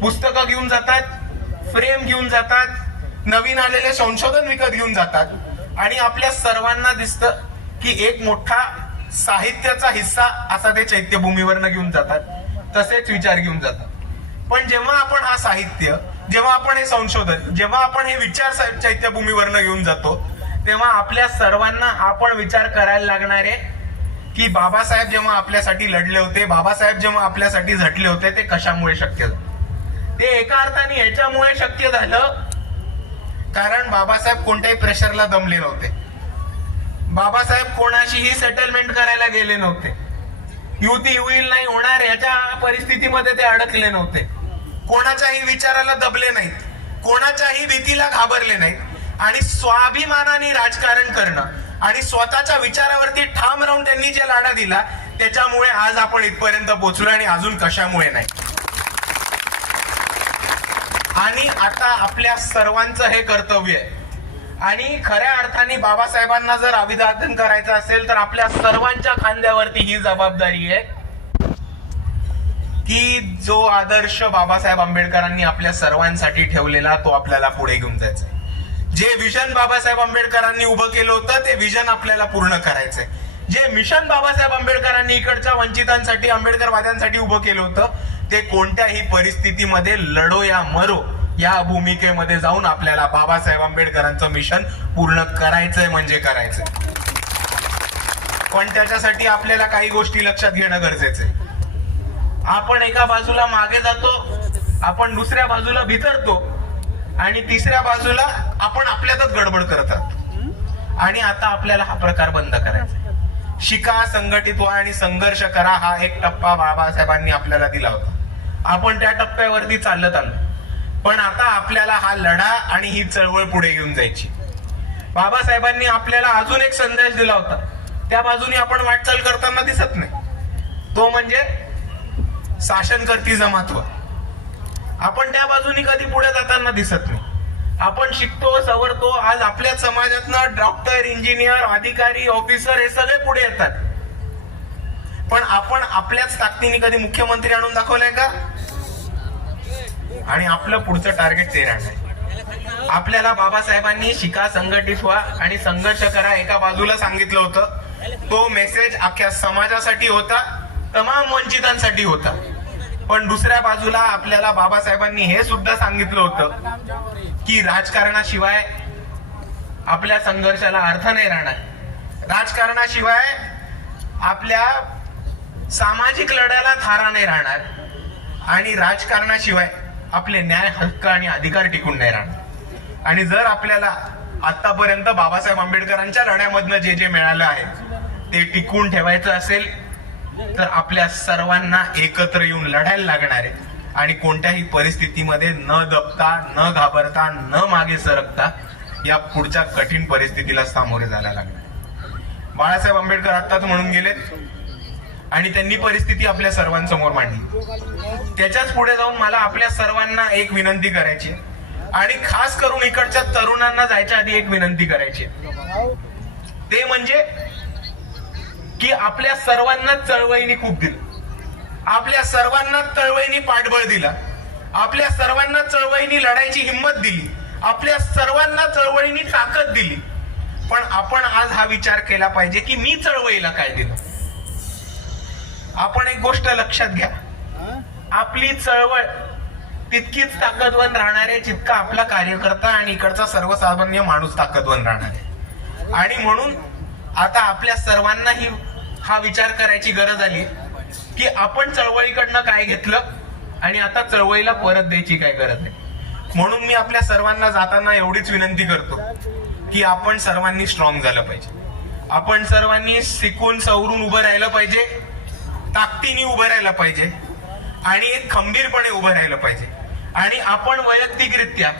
पुस्तकं घेऊन जातात, फ्रेम घेऊन जातात, नवीन आलेले संशोधन विकत घेऊन जातात आणि आपल्या सर्वांना दिसतं की एक मोठा साहित्याचा हिस्सा असा ते चैत्यभूमीवरनं घेऊन जातात, तसेच विचार घेऊन जातात. पण जेव्हा आपण हा साहित्य, जेव्हा आपण हे संशोधन, जेव्हा आपण हे विचार चैत्यभूमीवरनं घेऊन जातो तेव्हा आपल्या सर्वांना आपण विचार करायला लागणार आहे की बाबासाहेब जेव्हा आपल्यासाठी लढले होते, बाबासाहेब जेव्हा आपल्यासाठी झटले होते ते कशामुळे शक्य झालं. ते एका अर्थाने याच्यामुळे शक्य झालं कारण बाबासाहेब कोणत्याही प्रेशरला दमले नव्हते. बाबासाहेब कोणाशीही सेटलमेंट करायला गेले नव्हते. युती होईल नाही होणार याच्या परिस्थितीमध्ये ते अडकले नव्हते. कोणाच्याही विचाराला दबले नाहीत, कोणाच्याही भीतीला घाबरले नाहीत आणि स्वाभिमानाने राजकारण करणं आणि स्वतःच्या विचारावरती ठाम राहून त्यांनी जे लढा दिला त्याच्यामुळे आज आपण इथपर्यंत पोहोचलो आणि अजून कशामुळे नाही. आणि आता आपल्या सर्वांचं हे कर्तव्य आहे आणि खऱ्या अर्थाने बाबासाहेबांना जर अभिवादन करायचं असेल तर आपल्या सर्वांच्या खांद्यावरती ही जबाबदारी आहे की जो आदर्श बाबासाहेब आंबेडकरांनी आपल्या सर्वांसाठी ठेवलेला तो आपल्याला पुढे घेऊन जायचा. जे विजन बाबासाहेब आंबेडकरांनी उभं केलं होतं ते विजन आपल्याला पूर्ण करायचंय. जे मिशन बाबासाहेब आंबेडकरांनी इकडच्या वंचितांसाठी, आंबेडकरवाद्यांसाठी उभं केलं होतं ते कोणत्याही परिस्थितीमध्ये लढो या मरो या भूमिकेमध्ये जाऊन आपल्याला बाबासाहेब आंबेडकरांचं मिशन पूर्ण करायचंय म्हणजे करायचंय. पण त्याच्यासाठी आपल्याला काही गोष्टी लक्षात घेणं गरजेचं आहे. आपण एका बाजूला मागे जातो, आपण दुसऱ्या बाजूला भितरतो आणि तिसऱ्या बाजूला आपण आपल्यातच गडबड करत राहतो. आणि आता आपल्याला हा प्रकार बंद करायचा. शिका, संघटित व्हा आणि संघर्ष करा हा एक टप्पा बाबासाहेबांनी आपल्याला दिला होता. आपण त्या टप्प्यावरती चालत आलो. पण आता आपल्याला हा लढा आणि ही चळवळ पुढे घेऊन जायची. बाबासाहेबांनी आपल्याला अजून एक संदेश दिला होता, त्या बाजूने आपण वाटचाल करताना दिसत नाही. तो म्हणजे शासनकर्तीचं महत्व. आपण त्या बाजूने कधी पुढे जाताना दिसत नाही. आपण शिकतो, सवरतो. आज आपल्या समाजातनं डॉक्टर, इंजिनियर, अधिकारी, ऑफिसर हे सगळे पुढे येतात. पण आपण आपल्याच ताकदीने कधी मुख्यमंत्री आणून दाखवलाय का? आणि आपलं पुढचं टार्गेट ते राहणार. आपल्याला बाबासाहेबांनी शिका, संघटित व्हा आणि संघर्ष करा एका बाजूला सांगितलं होतं. तो मेसेज अख्ख्या समाजासाठी होता, तमाम वंचितांसाठी होता. पण दुसऱ्या बाजूला आपल्याला बाबासाहेबांनी हे सुद्धा सांगितलं होतं की राजकारणाशिवाय आपल्या संघर्षाला अर्थ नाही राहणार. राजकारणाशिवाय आपल्या सामाजिक लढ्याला थारा नाही राहणार आणि राजकारणाशिवाय आपले न्याय, हक्क आणि अधिकार टिकून नाही राहणार. आणि जर आपल्याला आतापर्यंत बाबासाहेब आंबेडकरांच्या लढ्यामधनं जे जे मिळालं आहे ते टिकून ठेवायचं असेल तर आपल्या सर्वांना एकत्र येऊन लढायला लागणार आहे आणि कोणत्याही परिस्थितीमध्ये न दबता, न घाबरता, न मागे सरकता या पुढच्या कठीण परिस्थितीला सामोरे जायला लागणार. बाळासाहेब आंबेडकर आत्ताच म्हणून गेलेत आणि त्यांनी परिस्थिती आपल्या सर्वांसमोर मांडली. त्याच्याच पुढे जाऊन मला आपल्या सर्वांना एक विनंती करायची. आणि खास करून इकडच्या तरुणांना जायच्या आधी एक विनंती करायची, ते म्हणजे की आपल्या सर्वांना चळवळीने खूप दिलं, आपल्या सर्वांना चळवळीने पाठबळ दिला, आपल्या सर्वांना चळवळीने लढायची हिंमत दिली, आपल्या सर्वांना चळवळीने ताकद दिली. पण आपण आज हा विचार केला पाहिजे की मी चळवळीला काय दिलं. आपण एक गोष्ट लक्षात घ्या, आपली चळवळ तितकीच ताकदवान राहणार आहे जितका आपला कार्यकर्ता आणि इकडचा सर्वसामान्य माणूस ताकदवान राहणार आहे. आणि म्हणून आता आपल्या सर्वांनाही हा विचार करायची गरज आली की आपण चळवळीकडनं काय घेतलं आणि आता चळवळीला परत द्यायची काय गरज आहे. म्हणून मी आपल्या सर्वांना जाताना एवढीच विनंती करतो की आपण सर्वांनी स्ट्रॉंग झालं पाहिजे, आपण सर्वांनी शिकून सवरून उभं राहिलं पाहिजे, ताकदीने उभं राहिलं पाहिजे आणि एक खंबीरपणे उभं राहिलं पाहिजे. आणि आपण वैयक्तिकरित्या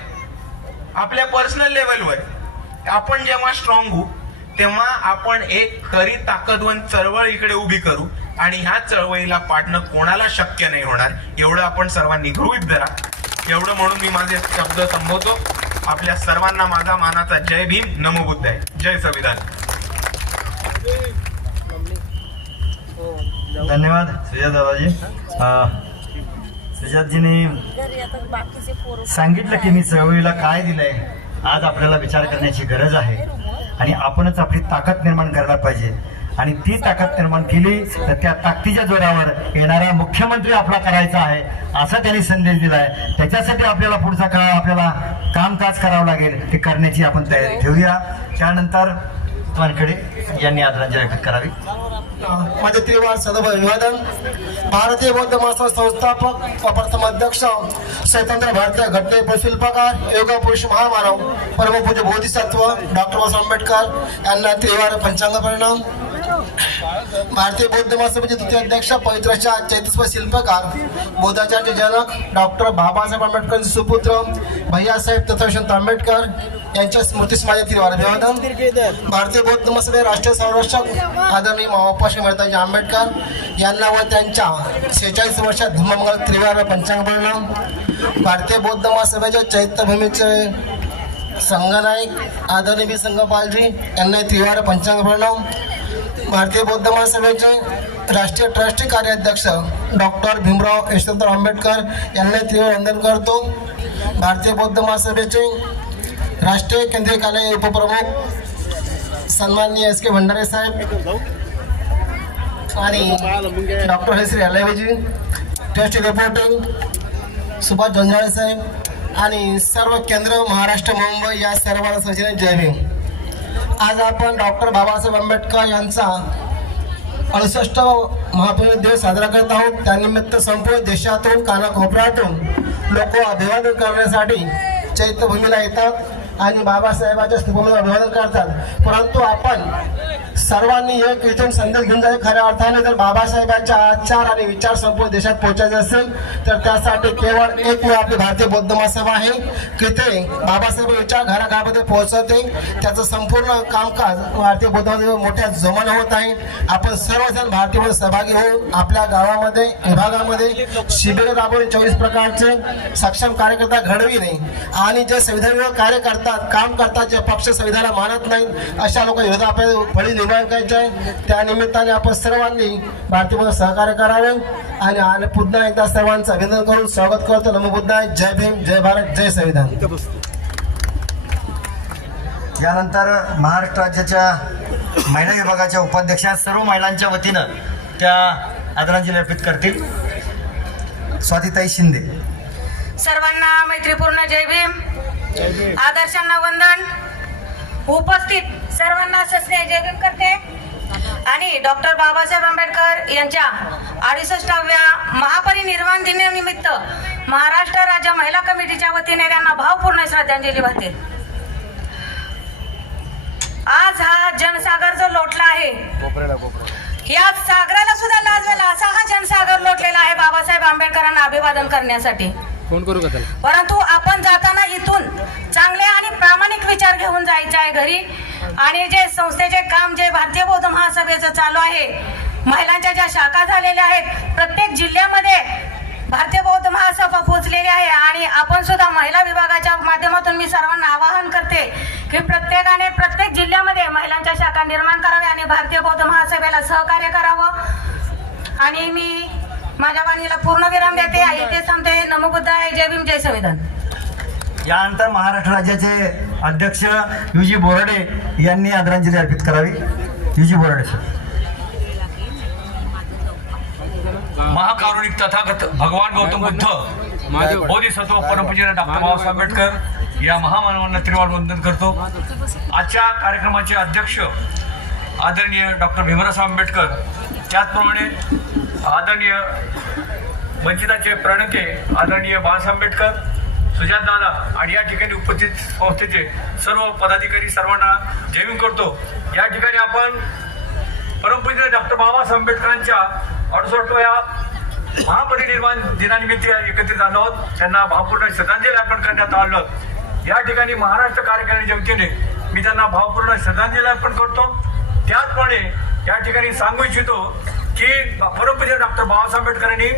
आपल्या पर्सनल लेवलवर आपण जेव्हा स्ट्रॉंग होऊ तेव्हा आपण एक खरी ताकदवान चळवळ इकडे उभी करू आणि ह्या चळवळीला पाडणं कोणाला शक्य नाही होणार, एवढं आपण सर्वांनी गृहीत धरा. एवढं म्हणून मी माझे शब्द संबोधतो. आपल्या सर्वांना माझा मानाचा जय भीम, नमो बुद्धाय, जय संविधान. धन्यवाद सुजात दादाजी. सुजातजीने सांगितलं की मी चळवळीला काय दिलंय. आज आपल्याला विचार करण्याची गरज आहे आणि आपणच आपली ताकद निर्माण करायला पाहिजे. आणि ती ताकद निर्माण केली तर त्या ताकदीच्या जोरावर येणारा मुख्यमंत्री आपला करायचा आहे असा त्यांनी संदेश दिलाय. त्याच्यासाठी आपल्याला पुढचा काळ आपल्याला कामकाज करावं लागेल, ते करण्याची आपण तयारी ठेवूया. त्यानंतर वानखेडे यांनी आदरांजली अर्पित करावी. माझे त्रिवार सदैव अभिवादन. भारतीय बौद्ध महासभा संस्थापक व प्रथम अध्यक्ष, स्वतंत्र भारतीय घटनेचे शिल्पकार, योग पुरुष महामानव, परमपूज्य बोधिसत्व डॉक्टर बाबासाहेब आंबेडकर यांना त्रिवार पंचांग प्रणाम. भारतीय बौद्ध महासभेचे द्वितीय अध्यक्ष, पवित्रच्या चैतन्य शिल्पकार, बौद्धाचार्य जनक डॉक्टर बाबासाहेब आंबेडकर सुपुत्र भैयासाहेब तथा यशवंत आंबेडकर यांच्या स्मृतीस माझे त्रिवार अभिवादन. भारतीय बौद्ध महासभे राष्ट्रीय संरक्षक आदरणीय मावप्पा श्री मर्ताजी आंबेडकर यांना व त्यांच्या 46 वर्षात धम्ममंगल त्रिवार पंचांग प्रणाम. भारतीय बौद्ध महासभेच्या चैत्यभूमीचे संघनायक आदरणीय बी संघपालजी यांना त्रिवार पंचांग प्रणाम. भारतीय बौद्ध महासभेचे राष्ट्रीय ट्रस्टी कार्याध्यक्ष डॉक्टर भीमराव यशवंतराव आंबेडकर यांना त्रिवार वंदन करतो. भारतीय बौद्ध महासभेचे राष्ट्रीय केंद्रीय कार्यालय उपप्रमुख सन्माननीय एस के भंडारे साहेब आणि डॉक्टर हरिश्री अलावेजी, ट्रस्टी रिपोर्टिंग सुभाष जंजाळे साहेब आणि सर्व केंद्र महाराष्ट्र मुंबई या सर्वांना सचिन जय भीम. आज आपण डॉक्टर बाबासाहेब आंबेडकर यांचा 68 महापरिनिर्वाण दिवस साजरा करत आहोत. त्यानिमित्त संपूर्ण देशातून कानाकोपऱ्यातून लोक अभिवादन करण्यासाठी चैत्यभूमीला येतात आणि बाबासाहेबांच्या स्तूपामध्ये अभिवादन करतात. परंतु आपण सर्वांनी एक इथून संदेश घेऊन जायचे. खऱ्या अर्थाने जर बाबासाहेबांच्या आचार आणि विचार संपूर्ण देशात पोहोचायचे असेल तर त्यासाठी केवळ एकमेव आपली भारतीय बौद्ध महासभा आहे की ते बाबासाहेब विचार घराघरामध्ये पोहोचवते. त्याचं संपूर्ण कामकाज भारतीय बौद्ध महासभेवर मोठ्या जोमानं होत आहे. आपण सर्वजण भारतीय सहभागी होऊन आपल्या गावामध्ये विभागामध्ये शिबिर राबवून 24 प्रकारचे सक्षम कार्यकर्ता घडविणे आणि जे संविधानावर कार्य करतात, काम करतात, जे पक्ष संविधानाला मानत नाहीत अशा लोक विरोधात आपल्याला फळी निर्माण करायचे आहे. त्या निमित्ताने आपण सर्वांनी भारतीय सहकार्य करावे आणि पुन्हा एकदा सर्वांचं अभिनंदन करून स्वागत करतो. नमो बुद्धाय, जय भीम, जय भारत, जय संविधान. यानंतर महाराष्ट्र राज्याच्या महिला विभागाच्या उपाध्यक्षा सर्व महिलांच्या वतीनं त्या आदरांजली अर्पित करतील. स्वातीताई शिंदे. सर्वांना मैत्रीपूर्ण जय भीम, आदर्शांना वंदन. उपस्थित सर्वांना सस्नेह जय भीम करते आणि डॉक्टर बाबासाहेब आंबेडकर यांच्या 68व्या महापरिनिर्वाण दिनानिमित्त महाराष्ट्र राज्य महिला कमिटीच्या वतीने त्यांना भावपूर्ण श्रद्धांजली वाहते. आज हा जनसागर जो लोटला आहे, या सागराला सुद्धा लाजवेल असा हा जनसागर लोटलेला आहे बाबासाहेब आंबेडकरांना अभिवादन करण्यासाठी. परंतु आपण जाताना इथून चांगले आणि प्रामाणिक विचार घेऊन जायचे आहे घरी. आणि जे संस्थेचे काम जे भारतीय बौद्ध महासभेचं चालू आहे, महिलांच्या ज्या शाखा झालेल्या आहेत, प्रत्येक जिल्ह्यामध्ये भारतीय बौद्ध महासभा पोहोचलेली आहे आणि आपण सुद्धा महिला विभागाच्या माध्यमातून मी सर्वांना आवाहन करते की प्रत्येकाने प्रत्येक जिल्ह्यामध्ये महिलांच्या शाखा निर्माण कराव्या आणि भारतीय बौद्ध महासभेला सहकार्य करावं. आणि मी माझ्या वाणीला पूर्णविराम देते आहे. ते सांगते. नमो बुद्धाय. जय भीम, जय संविधान. यानंतर महाराष्ट्र राज्याचे अध्यक्ष युजी बोराडे यांनी आदरांजली अर्पित करावी. U G Borade sir. महाकारुणिक तथागत भगवान गौतम बुद्ध बोधिसत्व परमपूज्य डॉक्टर बाबासाहेब आंबेडकर या महामानवांना त्रिवार वंदन करतो. आजच्या कार्यक्रमाचे अध्यक्ष आदरणीय डॉक्टर भीमराव आंबेडकर, त्याचप्रमाणे आदरणीय वंचिताचे प्रणेते आदरणीय बाळासाहेब आंबेडकर, सुजात दादा आणि या ठिकाणी उपस्थित संस्थेचे सर्व पदाधिकारी सर्वांना जय भीम करतो. या ठिकाणी आपण परमपूज्य डॉक्टर बाबासाहेब आंबेडकरांच्या 68व्या महापरिनिर्वाण दिनानिमित्त एकत्रित झालो आहोत. त्यांना भावपूर्ण श्रद्धांजली अर्पण करण्यात आलं. या ठिकाणी महाराष्ट्र कार्यकारिणीच्या वतीने मी त्यांना भावपूर्ण श्रद्धांजली अर्पण करतो. त्याचप्रमाणे या ठिकाणी सांगू इच्छितो की परमपूज्य डॉक्टर बाबासाहेब आंबेडकरांनी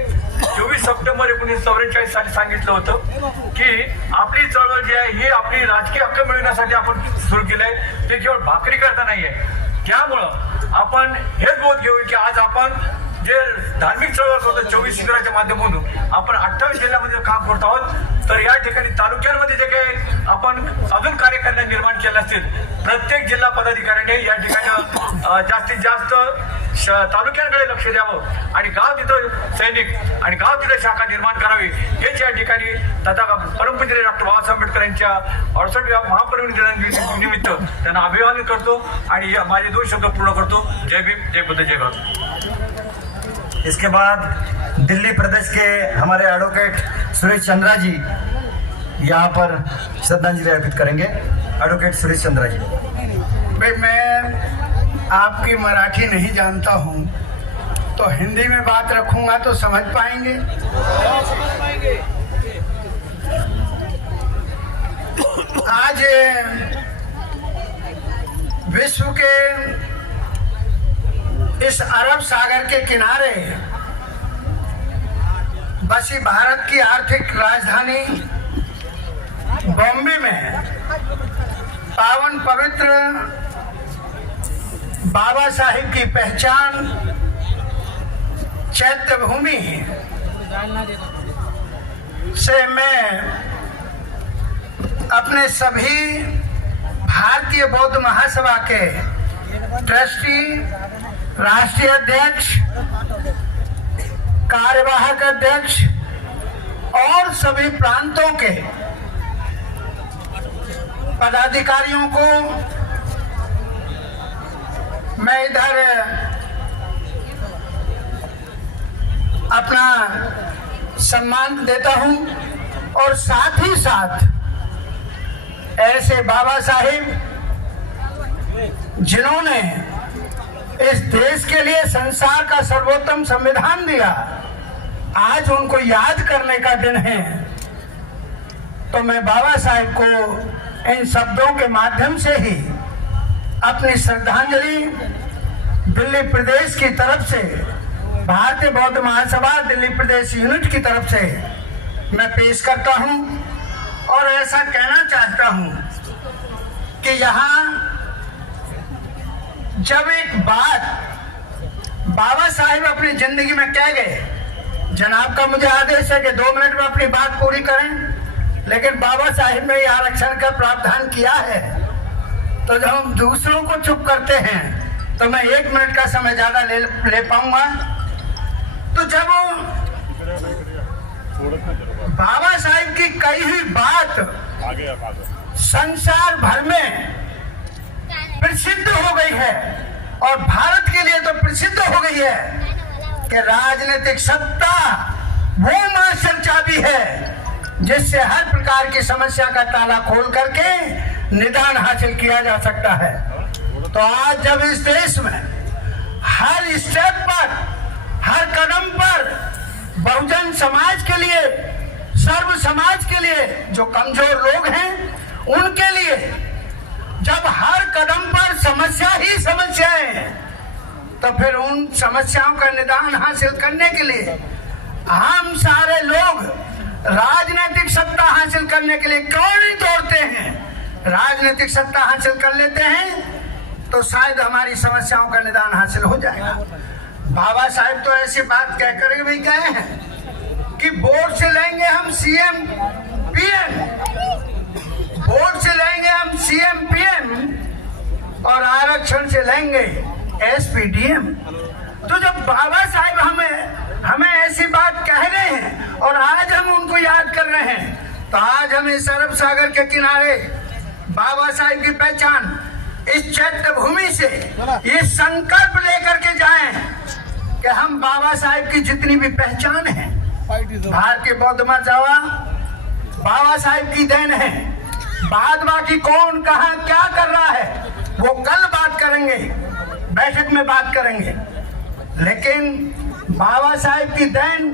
24 सप्टेंबर 1944 साली सांगितलं होतं की आपली चळवळ जी आहे ही आपली राजकीय हक्क मिळवण्यासाठी आपण सुरू केलं आहे. ते केवळ भाकरी करता नाही आहे. त्यामुळं आपण हेच बोध घेऊ की आज आपण जे धार्मिक चळवळ करतो 24 शिबिराच्या माध्यमातून आपण 28 जिल्ह्यामध्ये काम करतो आहोत. तर या ठिकाणी तालुक्यांमध्ये जे काही आपण अजून कार्यकारिण्या निर्माण केल्या असतील, प्रत्येक जिल्हा पदाधिकाऱ्याने या ठिकाणी जास्तीत जास्त तालुक्यांकडे लक्ष द्यावं आणि गाव तिथं सैनिक आणि गाव तिथं शाखा निर्माण करावी. हेच या ठिकाणी तथा परमपूज्य डॉक्टर बाबासाहेब आंबेडकर यांच्या 68व्या महापरिनिर्वाण निमित्त त्यांना अभिवादन करतो आणि माझे 2 शब्द पूर्ण करतो. जय भीम, जय बुद्ध, जय भारत. इसके बाद दिल्ली प्रदेश के हमारे एडवोकेट सुरेश चंद्रा जी यहाँ पर श्रद्धांजलि अर्पित करेंगे. एडवोकेट सुरेश चंद्रा जी. भाई, मैं आपकी मराठी नहीं जानता हूँ, तो हिंदी में बात रखूंगा तो समझ पाएंगे. आज विश्व के इस अरब सागर के किनारे बसी भारत की आर्थिक राजधानी बॉम्बे में पावन पवित्र बाबा साहिब की पहचान चैत्य भूमि से मैं अपने सभी भारतीय बौद्ध महासभा के ट्रस्टी, राष्ट्रीय अध्यक्ष, कार्यवाहक अध्यक्ष और सभी प्रांतों के पदाधिकारियों को मैं इधर अपना सम्मान देता हूं और साथ ही साथ ऐसे बाबा साहिब जिन्होंने इस देश के लिए संसार का सर्वोत्तम संविधान दिया, आज उनको याद करने का दिन है. तो मैं बाबा साहिब को इन शब्दों के माध्यम से ही अपनी श्रद्धांजलि दिल्ली प्रदेश की तरफ से, भारतीय बौद्ध महासभा दिल्ली प्रदेश यूनिट की तरफ से मैं पेश करता हूं और ऐसा कहना चाहता हूं कि यहाँ जब एक बात बाबा साहिब अपनी जिंदगी में कह गए, जनाब का मुझे आदेश है कि 2 मिनट में अपनी बात पूरी करें, लेकिन बाबा साहिब ने आरक्षण का प्रावधान किया है, तो जब हम दूसरों को चुप करते हैं तो मैं 1 मिनट का समय ज्यादा ले पाऊंगा. तो जब बाबा साहिब की कही हुई बात संसार भर में प्रसिद्ध हो गई है और भारत के लिए तो प्रसिद्ध हो गई है कि राजनीतिक सत्ता वो मास्टर चाबी है जिससे हर प्रकार की समस्या का ताला खोल करके निदान हासिल किया जा सकता है. तो आज जब इस देश में हर स्टेप पर, हर कदम पर बहुजन समाज के लिए, सर्व समाज के लिए, जो कमजोर लोग हैं उनके लिए जब हर कदम पर समस्या ही समस्याएं हैं, तो फिर उन समस्याओं का निदान हासिल करने के लिए हम सारे लोग राजनीतिक सत्ता हासिल करने के लिए क्यों नहीं दौड़ते हैं? राजनीतिक सत्ता हासिल कर लेते हैं तो शायद हमारी समस्याओं का निदान हासिल हो जाएगा। बाबा साहब तो ऐसी बात कहकर भी गए हैं कि वोट से लेंगे हम सीएम पीएम, वोट से लेंगे हम सीएम पीएम और आरक्षण से लेंगे एसपीडीएम। तो जब बाबा साहब हमें ऐसी बात कह रहे हैं और आज हम उनको याद कर रहे हैं, तो आज हमें सरब सागर के किनारे बाबा साहब की पहचान इस चैत्य भूमि से ये संकल्प लेकर के जाएं कि हम बाबा साहब की जितनी भी पहचान है, भारतीय बौद्ध मजावा बाबा साहब की देन है। बाद बाकी कौन कहाँ क्या कर रहा है वो कल बात करेंगे, बैठक में बात करेंगे। लेकिन बाबा साहब की देन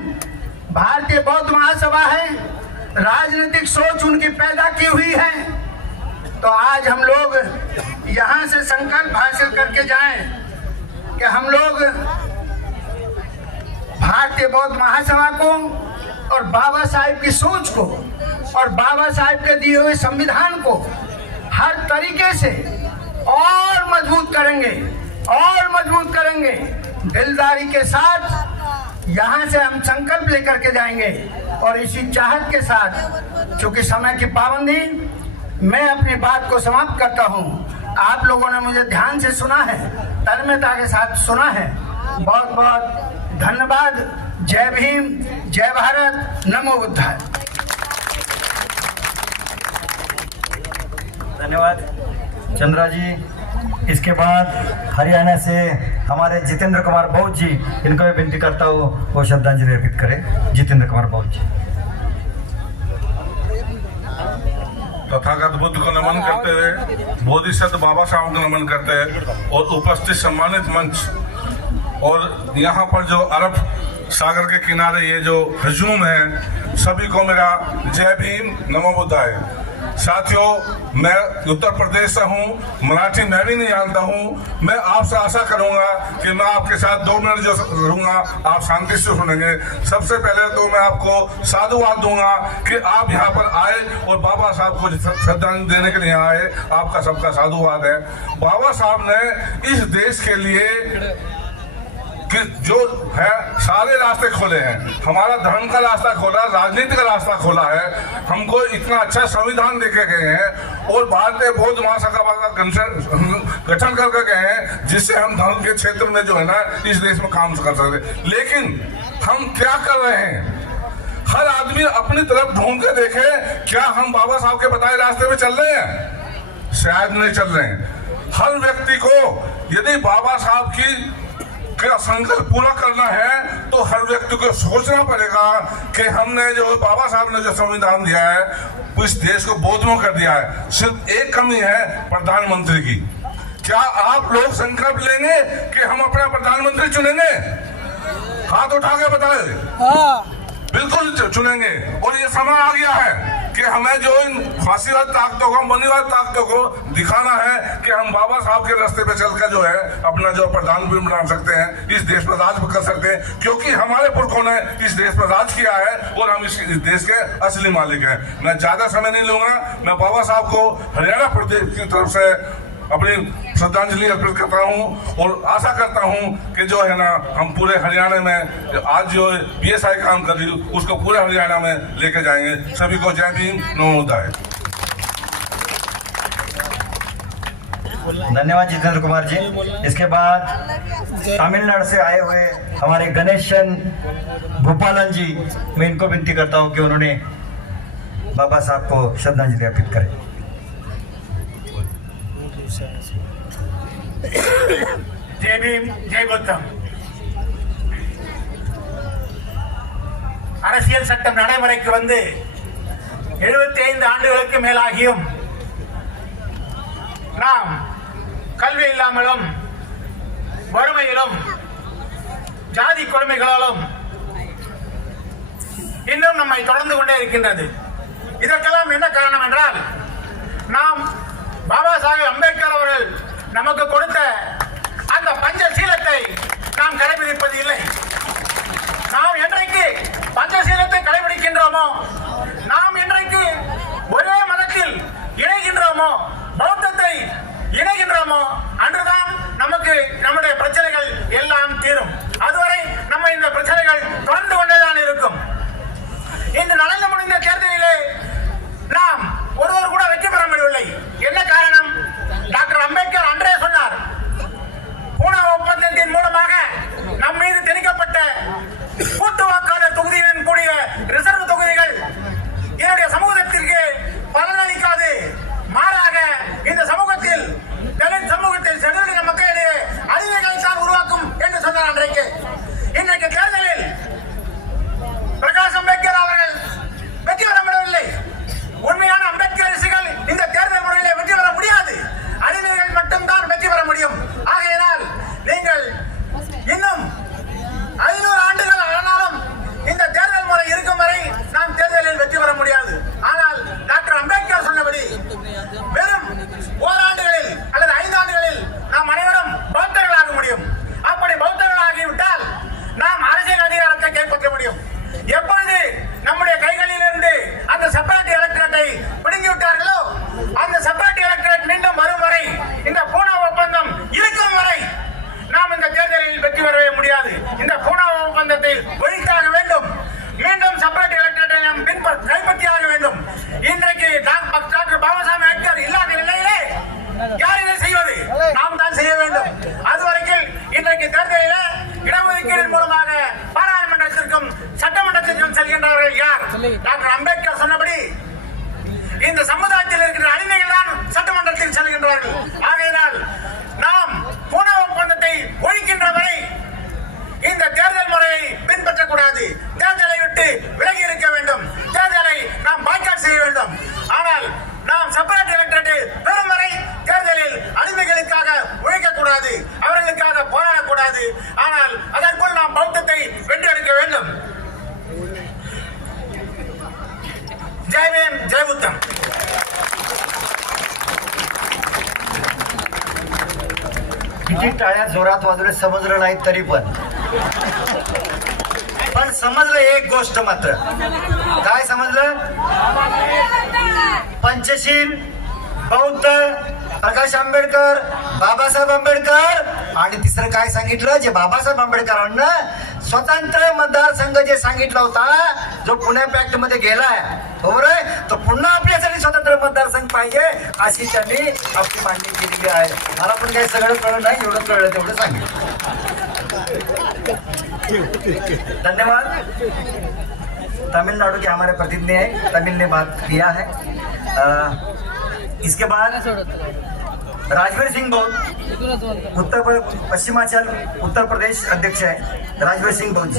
भारतीय बौद्ध महासभा है, राजनीतिक सोच उनकी पैदा की हुई है। तो आज हम लोग यहाँ से संकल्प हासिल करके जाएं कि हम लोग भारतीय बौद्ध महासभा को और बाबा साहब की सोच को और बाबा साहब के दिए हुए संविधान को हर तरीके से और मजबूत करेंगे दिलदारी के साथ। यहाँ से हम संकल्प लेकर के जाएंगे और इसी चाहत के साथ, चूंकि समय की पाबंदी, मैं अपनी बात को समाप्त करता हूँ। आप लोगों ने मुझे ध्यान से सुना है, तन्मयता के साथ सुना है। बहुत बहुत धन्यवाद। जय भीम, जय भारत, नमो बुद्धाय। धन्यवाद चंद्रा जी। इसके बाद हरियाणा से हमारे जितेंद्र कुमार बौद्ध जी, इनको मैं विनती करता हूँ वो श्रद्धांजलि अर्पित करें। जितेंद्र कुमार बौद्ध जी। तथागत बुद्ध को नमन करते हुए, बोधिसत्व बाबा साहब को नमन करते हैं और उपस्थित सम्मानित मंच और यहाँ पर जो अरब सागर के किनारे ये जो हजूम है, सभी को मेरा जय भीम, नमो बुद्धाय। साथियों, मैं उत्तर प्रदेश से हूँ, मराठी मैं भी नहीं जानता हूँ। मैं आपसे आशा करूँगा कि मैं आपके साथ 2 मिनट जो रहूँगा आप शांति से सुनेंगे। सबसे पहले तो मैं आपको साधुवाद दूंगा कि आप यहाँ पर आए और बाबा साहब को श्रद्धांजलि देने के लिए आए। आपका सबका साधुवाद है। बाबा साहब ने इस देश के लिए कि जो है सारे रास्ते खोले हैं। हमारा धर्म का रास्ता खोला, राजनीति का रास्ता खोला है। हमको इतना अच्छा संविधान देके गए हैं और भारतीय बौद्ध महासभा का गठन करके गए हैं, जिससे हम धर्म के क्षेत्र में जो है ना इस देश में काम कर सकते। लेकिन हम क्या कर रहे हैं? हर आदमी अपनी तरफ ढूंढ के देखे, क्या हम बाबा साहब के बताए रास्ते में चल रहे हैं? शायद नहीं चल रहे हैं। हर व्यक्ति को यदि बाबा साहब की का संकल्प पूरा करना है तो हर व्यक्ति को सोचना पड़ेगा कि हमने जो बाबा साहब ने जो संविधान दिया है इस देश को बौद्धों कर दिया है। सिर्फ एक कमी है प्रधानमंत्री की। क्या आप लोग संकल्प लेंगे कि हम अपना प्रधानमंत्री चुनेंगे? हाथ उठा के बताए। बिल्कुल चुनेंगे। और ये समय आ गया है कि हमें जो इन फांसीवाद ताकतों को, मनीवाद ताकतों को दिखाना है कि हम बाबा साहब के रास्ते पे चलकर जो है अपना जो प्रधानमंत्री बना सकते हैं, इस देश पर राज कर सकते हैं, क्योंकि हमारे पुरखों ने इस देश पर राज किया है और हम इस देश के असली मालिक हैं। मैं ज्यादा समय नहीं लूंगा। मैं बाबा साहब को हरियाणा प्रदेश की तरफ से अपनी श्रद्धांजलि अर्पित करता हूं और आशा करता हूं कि जो है ना हम पूरे हरियाणा में आज जो बीएसआई काम कर रही है उसको पूरे हरियाणा में लेके जाएंगे। सभी को जय भीम, नमो बुद्धाय। धन्यवाद जितेंद्र कुमार जी। इसके बाद तमिलनाडु से आए हुए हमारे गणेशन भूपालन जी, मैं इनको विनती करता हूं कि उन्होंने बाबा साहब को श्रद्धांजलि अर्पित करें। जय भीम, जय बुद्धम. அரசியல் சட்டம் நடைமுறைக்கு வந்து 75 ஆண்டுகளுக்கு மேலாகியும் நாம் கல்வி இல்லாமலும் வறுமையிலும் ஜாதி கொடுமைகளாலும் இன்னும் நம்மை தொடர்ந்து கொண்டே இருக்கின்றது. இதற்கெல்லாம் என்ன காரணம் என்றால், நாம் பாபா சாஹேப் அம்பேத்கர் அவர்கள் நமக்கு கொடுத்த அந்த பஞ்சசீலத்தை நாம் கடைபிடிப்பது இல்லை. நாம் என்றைக்கு எலக்டரேட்டை ஒழித்தாக வேண்டும். மீண்டும் செப்பரேட் எலக்டரேட்டை நாம் கைப்பற்றியாக வேண்டும். இன்றைக்கு டாக்டர் பாபாசாஹேப் அம்பேத்கர் இல்லாத நிலையிலே யார் இதை செய்வது? நாம் தான் செய்ய வேண்டும். அதுவரைக்கும் இன்றைக்கு தேர்தலில் இடஒதுக்கீடு மூலமாக பாராளுமன்றத்திற்கும் சட்டமன்றத்திற்கும் செல்கின்றவர்கள் யார்? டாக்டர் அம்பேத்கர் சொன்னபடி இந்த சமுதாயத்தில் இருக்கிற அடிமைகள் தான் சட்டமன்றத்தில் செல்கின்றார்கள். ஆகையினால் நாம் பூனா ஒப்பந்தத்தை ஒழிக்கின்ற வரை இந்த தேர்தல் முறையை பின்பற்றக்கூடாது. தேர்தலை விட்டு விலகி இருக்க வேண்டும். தேர்தலை நாம் பாய்காட் செய்ய வேண்டும். ஆனால் நாம் செப்பரேட் எலக்டரேட்டை பெறும் வரை தேர்தலில் அடிமைகளுக்காக உழைக்கக்கூடாது, அவர்களுக்காக போராடக்கூடாது. ஆனால் அதற்குள் நாம் பௌத்தத்தை வென்றெடுக்க வேண்டும். जय भीम, जय बुद्धम. किती टाळ्या जोरात वाजवले समजलं नाही तरी पण समजलं एक गोष्ट मात्र. काय समजलं? पंचशील, बौद्ध, प्रकाश आंबेडकर, बाबासाहेब आंबेडकर आणि तिसरं काय सांगितलं? जे बाबासाहेब आंबेडकरांना स्वतंत्र मतदारसंघ जे सांगितला होता, जो पुणे पॅक्ट मध्ये गेलाय, बरोबर आहे, तो पुन्हा आपल्यासाठी स्वतंत्र मतदारसंघ पाहिजे अशी त्यांनी आपली मांडणी केलेली आहे. मला पण काही सगळं कळलं नाही, एवढं कळलं तेवढं सांगितलं. धन्यवाद. तमिलनाडु के हमारे प्रतिनिधि हैं, तमिल ने बात किया है. इसके बाद राजवीर सिंह बहुत पश्चिमांचल उत्तर प्रदेश अध्यक्ष है. राजवीर सिंह बहुत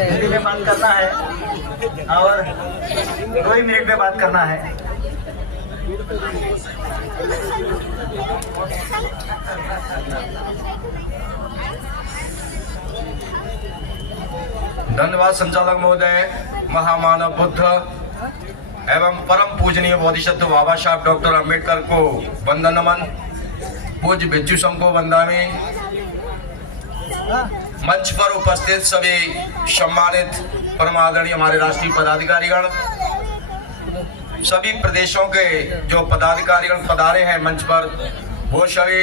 हिंदी में बात करना है और 2 ही मिनट में बात करना है. धन्यवाद संचालक महोदय. महामानव बुद्ध एवं परम पूजनीय बोधिसत्व बाबा साहब डॉक्टर अम्बेडकर को वंदन नमन. पूज्य भिक्षु संघ को वंदामी. मंच पर उपस्थित सभी सम्मानित परम आदरणीय हमारे राष्ट्रीय पदाधिकारीगण, सभी प्रदेशों के जो पदाधिकारीगण पधारे हैं मंच पर, वो सभी,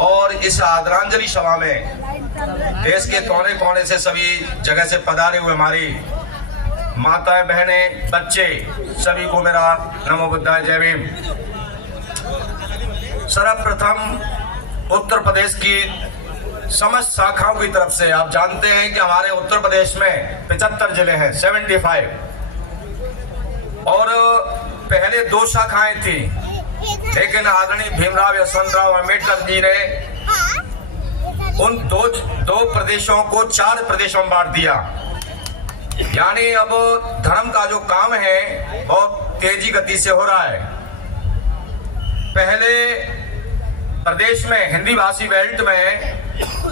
और इस आदरांजलि सभा में देश के कोने कोने से सभी जगह से पधारे हुए हमारी माताएं, बहनें, बच्चे, सभी को मेरा नमो बुद्धाय, जय भीम. सर्वप्रथम उत्तर प्रदेश की समस्त शाखाओं की तरफ से, आप जानते हैं कि हमारे उत्तर प्रदेश में 75 जिले हैं, 75, और पहले 2 शाखाएं थी, लेकिन आदरणीय भीमराव यशवंतराव अम्बेडकर जी ने उन दो प्रदेशों को 4 प्रदेशों में बांट दिया. यानी अब धर्म का जो काम है बहुत तेजी गति से हो रहा है. पहले प्रदेश में हिंदी भाषी बेल्ट में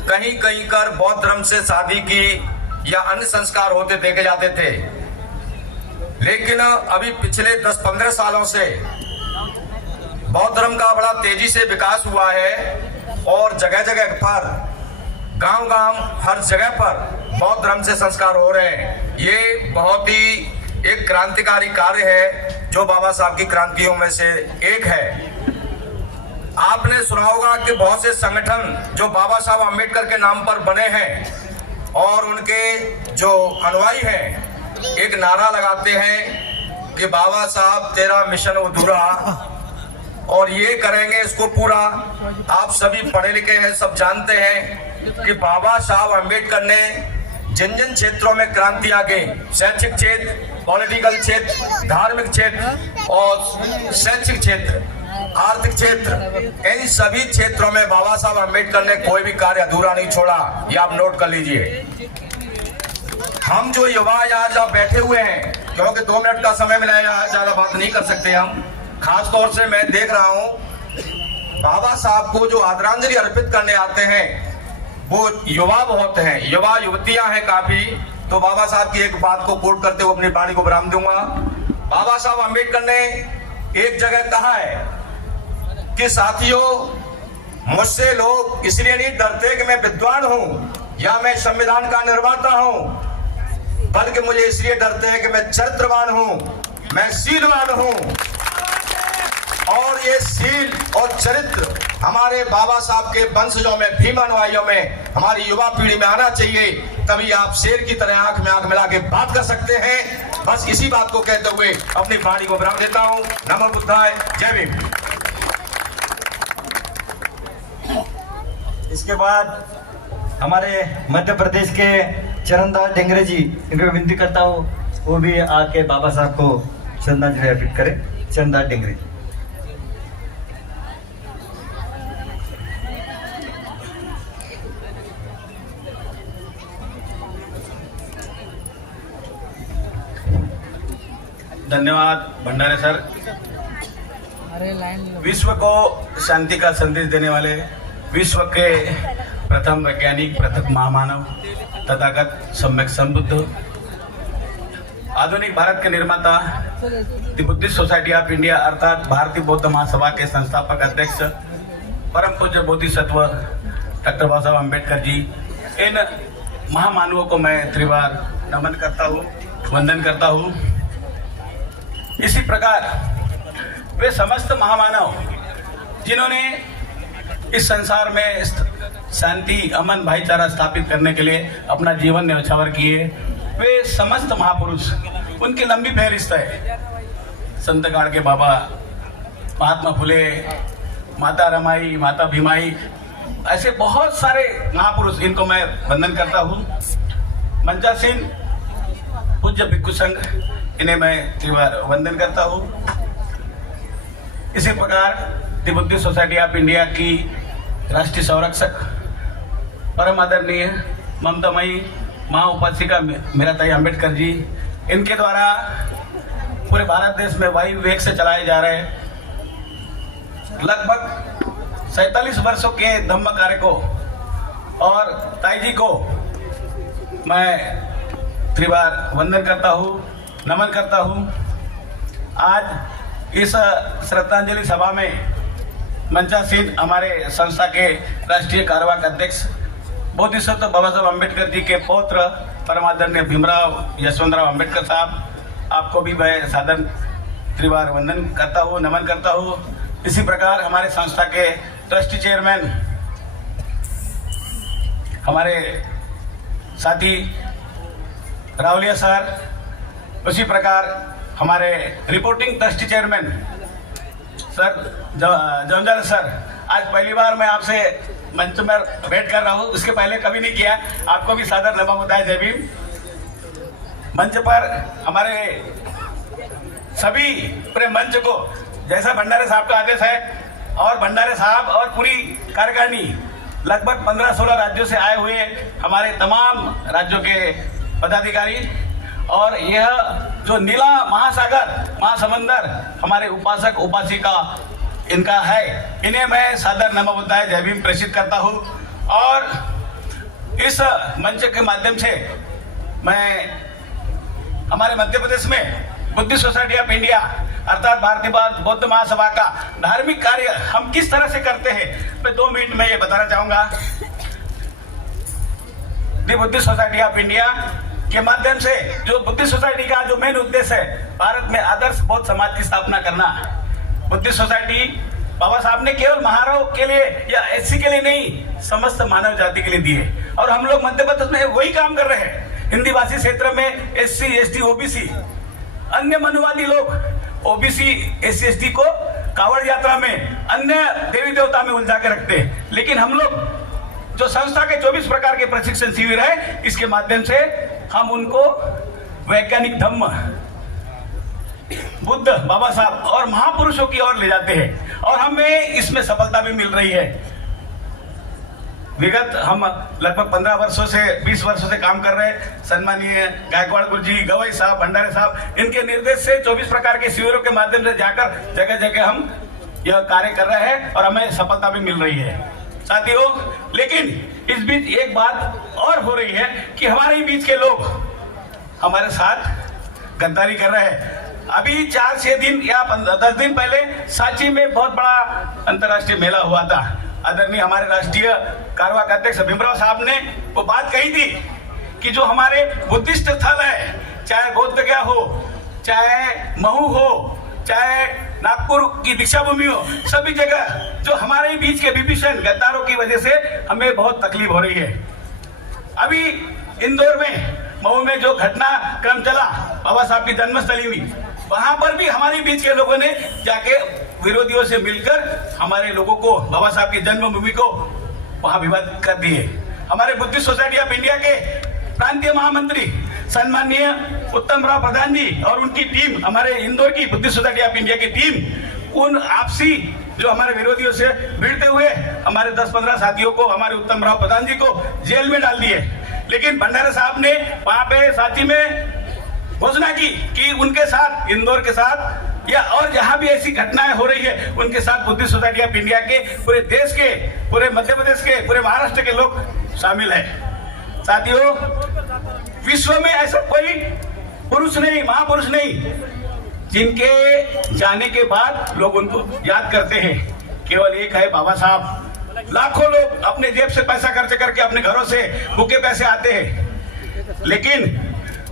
कहीं कहीं कर बौद्ध धर्म से शादी की या अन्य संस्कार होते देखे जाते थे, लेकिन अभी पिछले 10-15 सालों से बौद्ध धर्म का बड़ा तेजी से विकास हुआ है और जगह जगह पर, गांव-गांव, हर जगह पर बौद्ध धर्म से संस्कार हो रहे हैं. ये बहुत ही एक क्रांतिकारी कार्य है जो बाबा साहब की क्रांतियों में से एक है. आपने सुना होगा कि बहुत से संगठन जो बाबा साहब अम्बेडकर के नाम पर बने हैं और उनके जो अनुयायी हैं एक नारा लगाते हैं कि बाबा साहब तेरा मिशन अधूरा, और ये करेंगे इसको पूरा. आप सभी पढ़े लिखे हैं, सब जानते हैं कि बाबा साहब अम्बेडकर ने जिन जिन क्षेत्रों में क्रांति आ गई, शैक्षिक क्षेत्र, पॉलिटिकल क्षेत्र, धार्मिक क्षेत्र और शैक्षिक क्षेत्र, आर्थिक क्षेत्र, इन सभी क्षेत्रों में बाबा साहब अम्बेडकर ने कोई भी कार्य अधूरा नहीं छोड़ा. ये आप नोट कर लीजिए. हम जो युवा आज आप बैठे हुए हैं, क्योंकि 2 मिनट का समय मिला है, ज्यादा बात नहीं कर सकते हम. खास तौर से मैं देख रहा हूं बाबा साहब को जो आदरांजलि अर्पित करने आते हैं वो युवा बहुत हैं, युवा युवतियां हैं काफी. तो बाबा साहब की एक बात को कोट करते हुए अपनी वाणी को विराम दूंगा. बाबा साहब अम्बेडकर ने एक जगह कहा है कि साथियों, मुझसे लोग इसलिए नहीं डरते कि मैं विद्वान हूं या मैं संविधान का निर्माता हूं, बल्कि मुझे इसलिए डरते हैं कि मैं चरित्रवान हूं, मैं शीलवान हूं. और ये सील और चरित्र हमारे बाबा साहब के वंशजों में, भीम अनुयायियों में, हमारी युवा पीढ़ी में आना चाहिए। तभी आप शेर की तरह आंख में आंख मिला के बात कर सकते हैं। बस इसी बात को कहते हुए अपनी वाणी को विराम देता हूं। नमो बुद्धाय, जय भीम। इसके बाद हमारे मध्य प्रदेश के चरणदास डेंगरे जी, इनको विनती करता हूँ वो भी आके बाबा साहब को श्रद्धांजलि अर्पित करें। चरणदास डेंगरे जी। धन्यवाद भंडारे सर। विश्व को शांति का संदेश देने वाले विश्व के प्रथम वैज्ञानिक, प्रथम महामानव, तथागत सम्यक संबुद्ध, आधुनिक भारत के निर्माता, the Buddhist society of India अर्थात भारतीय बौद्ध महासभा के संस्थापक अध्यक्ष, परम पूज्य बोधिसत्व डॉक्टर बाबा साहब अम्बेडकर जी, इन महामानवों को मैं त्रिवार नमन करता हूँ, वंदन करता हूँ। इसी प्रकार वे समस्त महामानव जिन्होंने इस संसार में शांति, अमन, भाईचारा स्थापित करने के लिए अपना जीवन न्यौछावर किए, वे समस्त महापुरुष, उनकी लंबी फहरिस्त है। संत गाड़ के बाबा, महात्मा फुले, माता रमाई, माता भीमाई, ऐसे बहुत सारे महापुरुष, इनको मैं वंदन करता हूँ। मंचासीन पूज्य भिक्षु संघ, इन्हें मैं त्रिवार वंदन करता हूँ। इसी प्रकार the Buddhist society of India की राष्ट्रीय संरक्षक, परम आदरणीय ममतामयी महाउपासिका मीराताई अम्बेडकर जी, इनके द्वारा पूरे भारत देश में वायु वेग से चलाए जा रहे लगभग 47 वर्षों के धम्म कार्य को और ताई जी को मैं त्रिवार वंदन करता हूँ, नमन करता हूँ। आज इस श्रद्धांजलि सभा में मंचासीन हमारे संस्था के राष्ट्रीय कार्यवाहक अध्यक्ष बोधिसत्व बाबा साहब अम्बेडकर जी के पौत्र परमादरणीय भीमराव यशवंतराव अम्बेडकर साहब, आपको भी मैं सादर त्रिवार वंदन करता हूँ, नमन करता हूँ। इसी प्रकार हमारे संस्था के ट्रस्टी चेयरमैन हमारे साथी रावलिया सर, उसी प्रकार हमारे रिपोर्टिंग ट्रस्टी चेयरमैन सर जंजाल सर, आज पहली बार मैं आपसे मंच में भेंट कर रहा हूँ, इसके पहले कभी नहीं किया। आपको भी सादर नमन होता है, जय भीम। मंच पर हमारे सभी पूरे मंच को, जैसा भंडारे साहब का आदेश है, और भंडारे साहब और पूरी कार्यकारिणी लगभग 15-16 राज्यों से आए हुए हमारे तमाम राज्यों के पदाधिकारी, और यह जो नीला महासागर, महासमंदर, हमारे उपासक उपासिका इनका है, इन्हें मैं सादर नमो बुद्धाय जय भीम प्रेषित करता हूँ। और इस मंच के माध्यम से मैं हमारे मध्य प्रदेश में बुद्धिस्ट सोसाइटी ऑफ इंडिया अर्थात भारतीय बौद्ध महासभा का धार्मिक कार्य हम किस तरह से करते हैं, मैं 2 मिनट में ये बताना चाहूंगा। The Buddhist society of India के माध्यम से जो बुद्धिस्ट सोसाइटी का जो मेन उद्देश्य है, भारत में आदर्श बौद्ध समाज की स्थापना करना। बुद्धिस्ट सोसाइटी बाबा साहब ने केवल महाराव के लिए या एससी के लिए नहीं, समस्त मानव जाति के लिए दिए, और हम लोग मध्य प्रदेश में वही काम कर रहे हैं। हिंदी भाषी क्षेत्र में एससी, एसटी, ओबीसी, अन्य मनुवादी लोग ओबीसी, एससी, एसटी को कावड़ यात्रा में, अन्य देवी देवता में उलझा के रखते हैं, लेकिन हम लोग जो संस्था के 24 प्रकार के प्रशिक्षण शिविर है, इसके माध्यम से हम उनको वैज्ञानिक धम्म, बुद्ध, बाबा साहब और महापुरुषों की ओर ले जाते हैं, और हमें इसमें सफलता भी मिल रही है। विगत हम लगभग 15 वर्षों से 20 वर्षों से काम कर रहे हैं। सन्माननीय गायकवाड़ गुरु जी, गवई साहब, भंडारे साहब, इनके निर्देश से 24 प्रकार के शिविरों के माध्यम से जाकर जगह जगह हम यह कार्य कर रहे हैं, और हमें सफलता भी मिल रही है साथियों। लेकिन इस बीच एक बात और हो रही है कि हमारे बीच के लोग हमारे साथ गद्दारी कर रहे हैं। अभी 4-6 दिन या 10 दिन पहले सांची में बहुत बड़ा अंतर्राष्ट्रीय मेला हुआ था। आदरणीय हमारे राष्ट्रीय कार्यवाहक अध्यक्ष भीमराव साहब ने वो बात कही थी कि जो हमारे बुद्धिस्ट स्थल है, चाहे बोधगया हो, चाहे महू हो, चाहे नागपुर की दीक्षा भूमि हो, सभी जगह जो हमारे ही बीच के विभीषण गद्दारों की वजह से हमें बहुत तकलीफ हो रही है। अभी इंदौर में, मऊ में जो घटनाक्रम चला बाबा साहब की जन्मस्थली में, वहां पर भी हमारे बीच के लोगों ने जाके विरोधियों से मिलकर हमारे लोगों को, बाबा साहब की जन्मभूमि को वहां विवाद कर दिए। हमारे बुद्धिस्ट सोसाइटी ऑफ इंडिया के प्रांतीय महामंत्री सम्माननीय उत्तम राव प्रधान जी और उनकी टीम, हमारे इंदौर की बुद्धिस्ट सोसाइटी ऑफ इंडिया की टीम, उन आपसी जो हमारे विरोधियों से भिड़ते हुए हमारे 10-15 साथियों को, हमारे उत्तम राव प्रधान जी को जेल में डाल दिए। लेकिन भंडारे साहब ने वहां पे सांची में घोषणा की कि उनके साथ, इंदौर के साथ या और जहां भी ऐसी घटनाएं हो रही है, उनके साथ बुद्धिस्ट सोसाइटी ऑफ इंडिया के पूरे देश के, पूरे मध्य प्रदेश के, पूरे महाराष्ट्र के लोग शामिल है। साथियों, विश्व में ऐसा कोई पुरुष नहीं, महापुरुष नहीं, जिनके जाने के बाद लोग उनको याद करते हैं। केवल एक है बाबा साहब। लाखों लोग अपने जेब से पैसा खर्च करके अपने घरों से भूखे पैसे आते हैं। लेकिन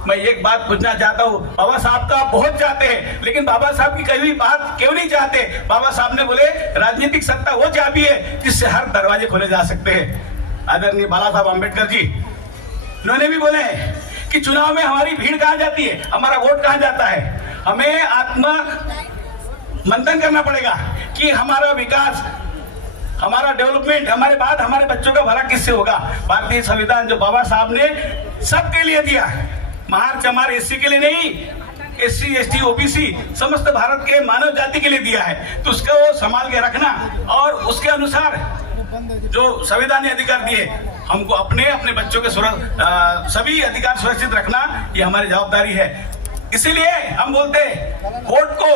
मैं एक बात पूछना चाहता हूँ, बाबा साहब का बहुत चाहते हैं, लेकिन बाबा साहब की कहीं भी बात क्यों नहीं चाहते? बाबा साहब ने बोले राजनीतिक सत्ता वो चाबी है जिससे हर दरवाजे खोले जा सकते हैं। आदरणीय बाला साहब अम्बेडकर जी, उन्होंने भी बोले हैं कि चुनाव में हमारी भीड़ कहाँ जाती है, हमारा वोट कहाँ जाता है। हमें आत्म मंथन करना पड़ेगा कि हमारा विकास, हमारा डेवलपमेंट, हमारे बाद हमारे बच्चों का भला किससे होगा। भारतीय संविधान जो बाबा साहब ने सबके लिए दिया है, महार चमार एससी के लिए नहीं, एससी एसटी ओबीसी समस्त भारत के मानव जाति के लिए दिया है, तो उसको वो संभाल के रखना और उसके अनुसार जो संविधान ने अधिकार दिए, हमको अपने अपने बच्चों के सभी अधिकार सुरक्षित रखना, ये हमारी जवाबदारी है। इसीलिए हम बोलते हैं वोट को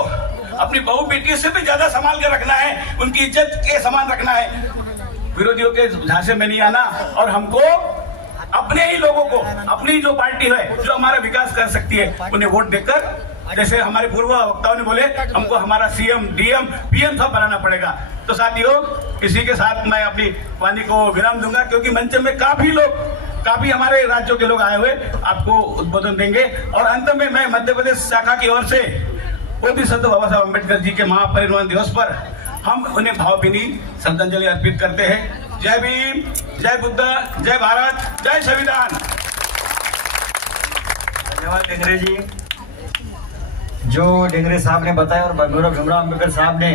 अपनी बहू बेटियों से भी ज्यादा संभाल के रखना है, उनकी इज्जत के समान रखना है, विरोधियों के झांसे में नहीं आना और हमको अपने ही लोगों को, अपनी जो पार्टी है जो हमारा विकास कर सकती है, उन्हें वोट देकर, जैसे हमारे पूर्व वक्ताओं ने बोले, हमको हमारा सीएम, डीएम, पीएम सब बनाना पड़ेगा। तो साथियों, इसी के साथ मैं अपनी वाणी को विराम दूंगा, क्योंकि मंच में काफी हमारे राज्यों के लोग आए हुए आपको उद्बोधन देंगे। और अंत में मैं मध्य प्रदेश शाखा की ओर से बोधिसत्व बाबा साहब अम्बेडकर जी के महापरिनिर्वाण दिवस पर हम उन्हें भावभीनी श्रद्धांजलि अर्पित करते हैं। जय भीम, जय बुद्ध, जय भारत, जय संविधान। धन्यवाद डेंगरे जी। जो डेंगरे साहब ने बताया और भीमराव अम्बेडकर साहब ने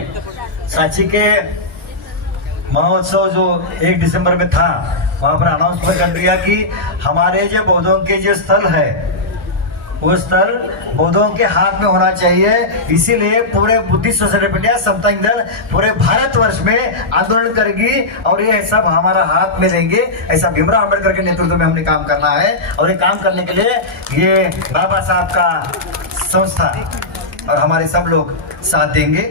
सांची के महोत्सव जो 1 दिसंबर में था, वहां पर अनाउंसमेंट कर दिया कि हमारे जो बौद्धों के जो स्थल है, वो स्थल बौद्धों के हाथ में होना चाहिए। इसीलिए पूरे बुद्धिस्ट सोसाइटी ऑफ इंडिया, समता दल पूरे भारतवर्ष में आंदोलन करेगी और ये सब हमारा हाथ में लेंगे। ऐसा भीमराव अम्बेडकर के नेतृत्व में हमने काम करना है और ये काम करने के लिए ये बाबा साहब का संस्था और हमारे सब लोग साथ देंगे।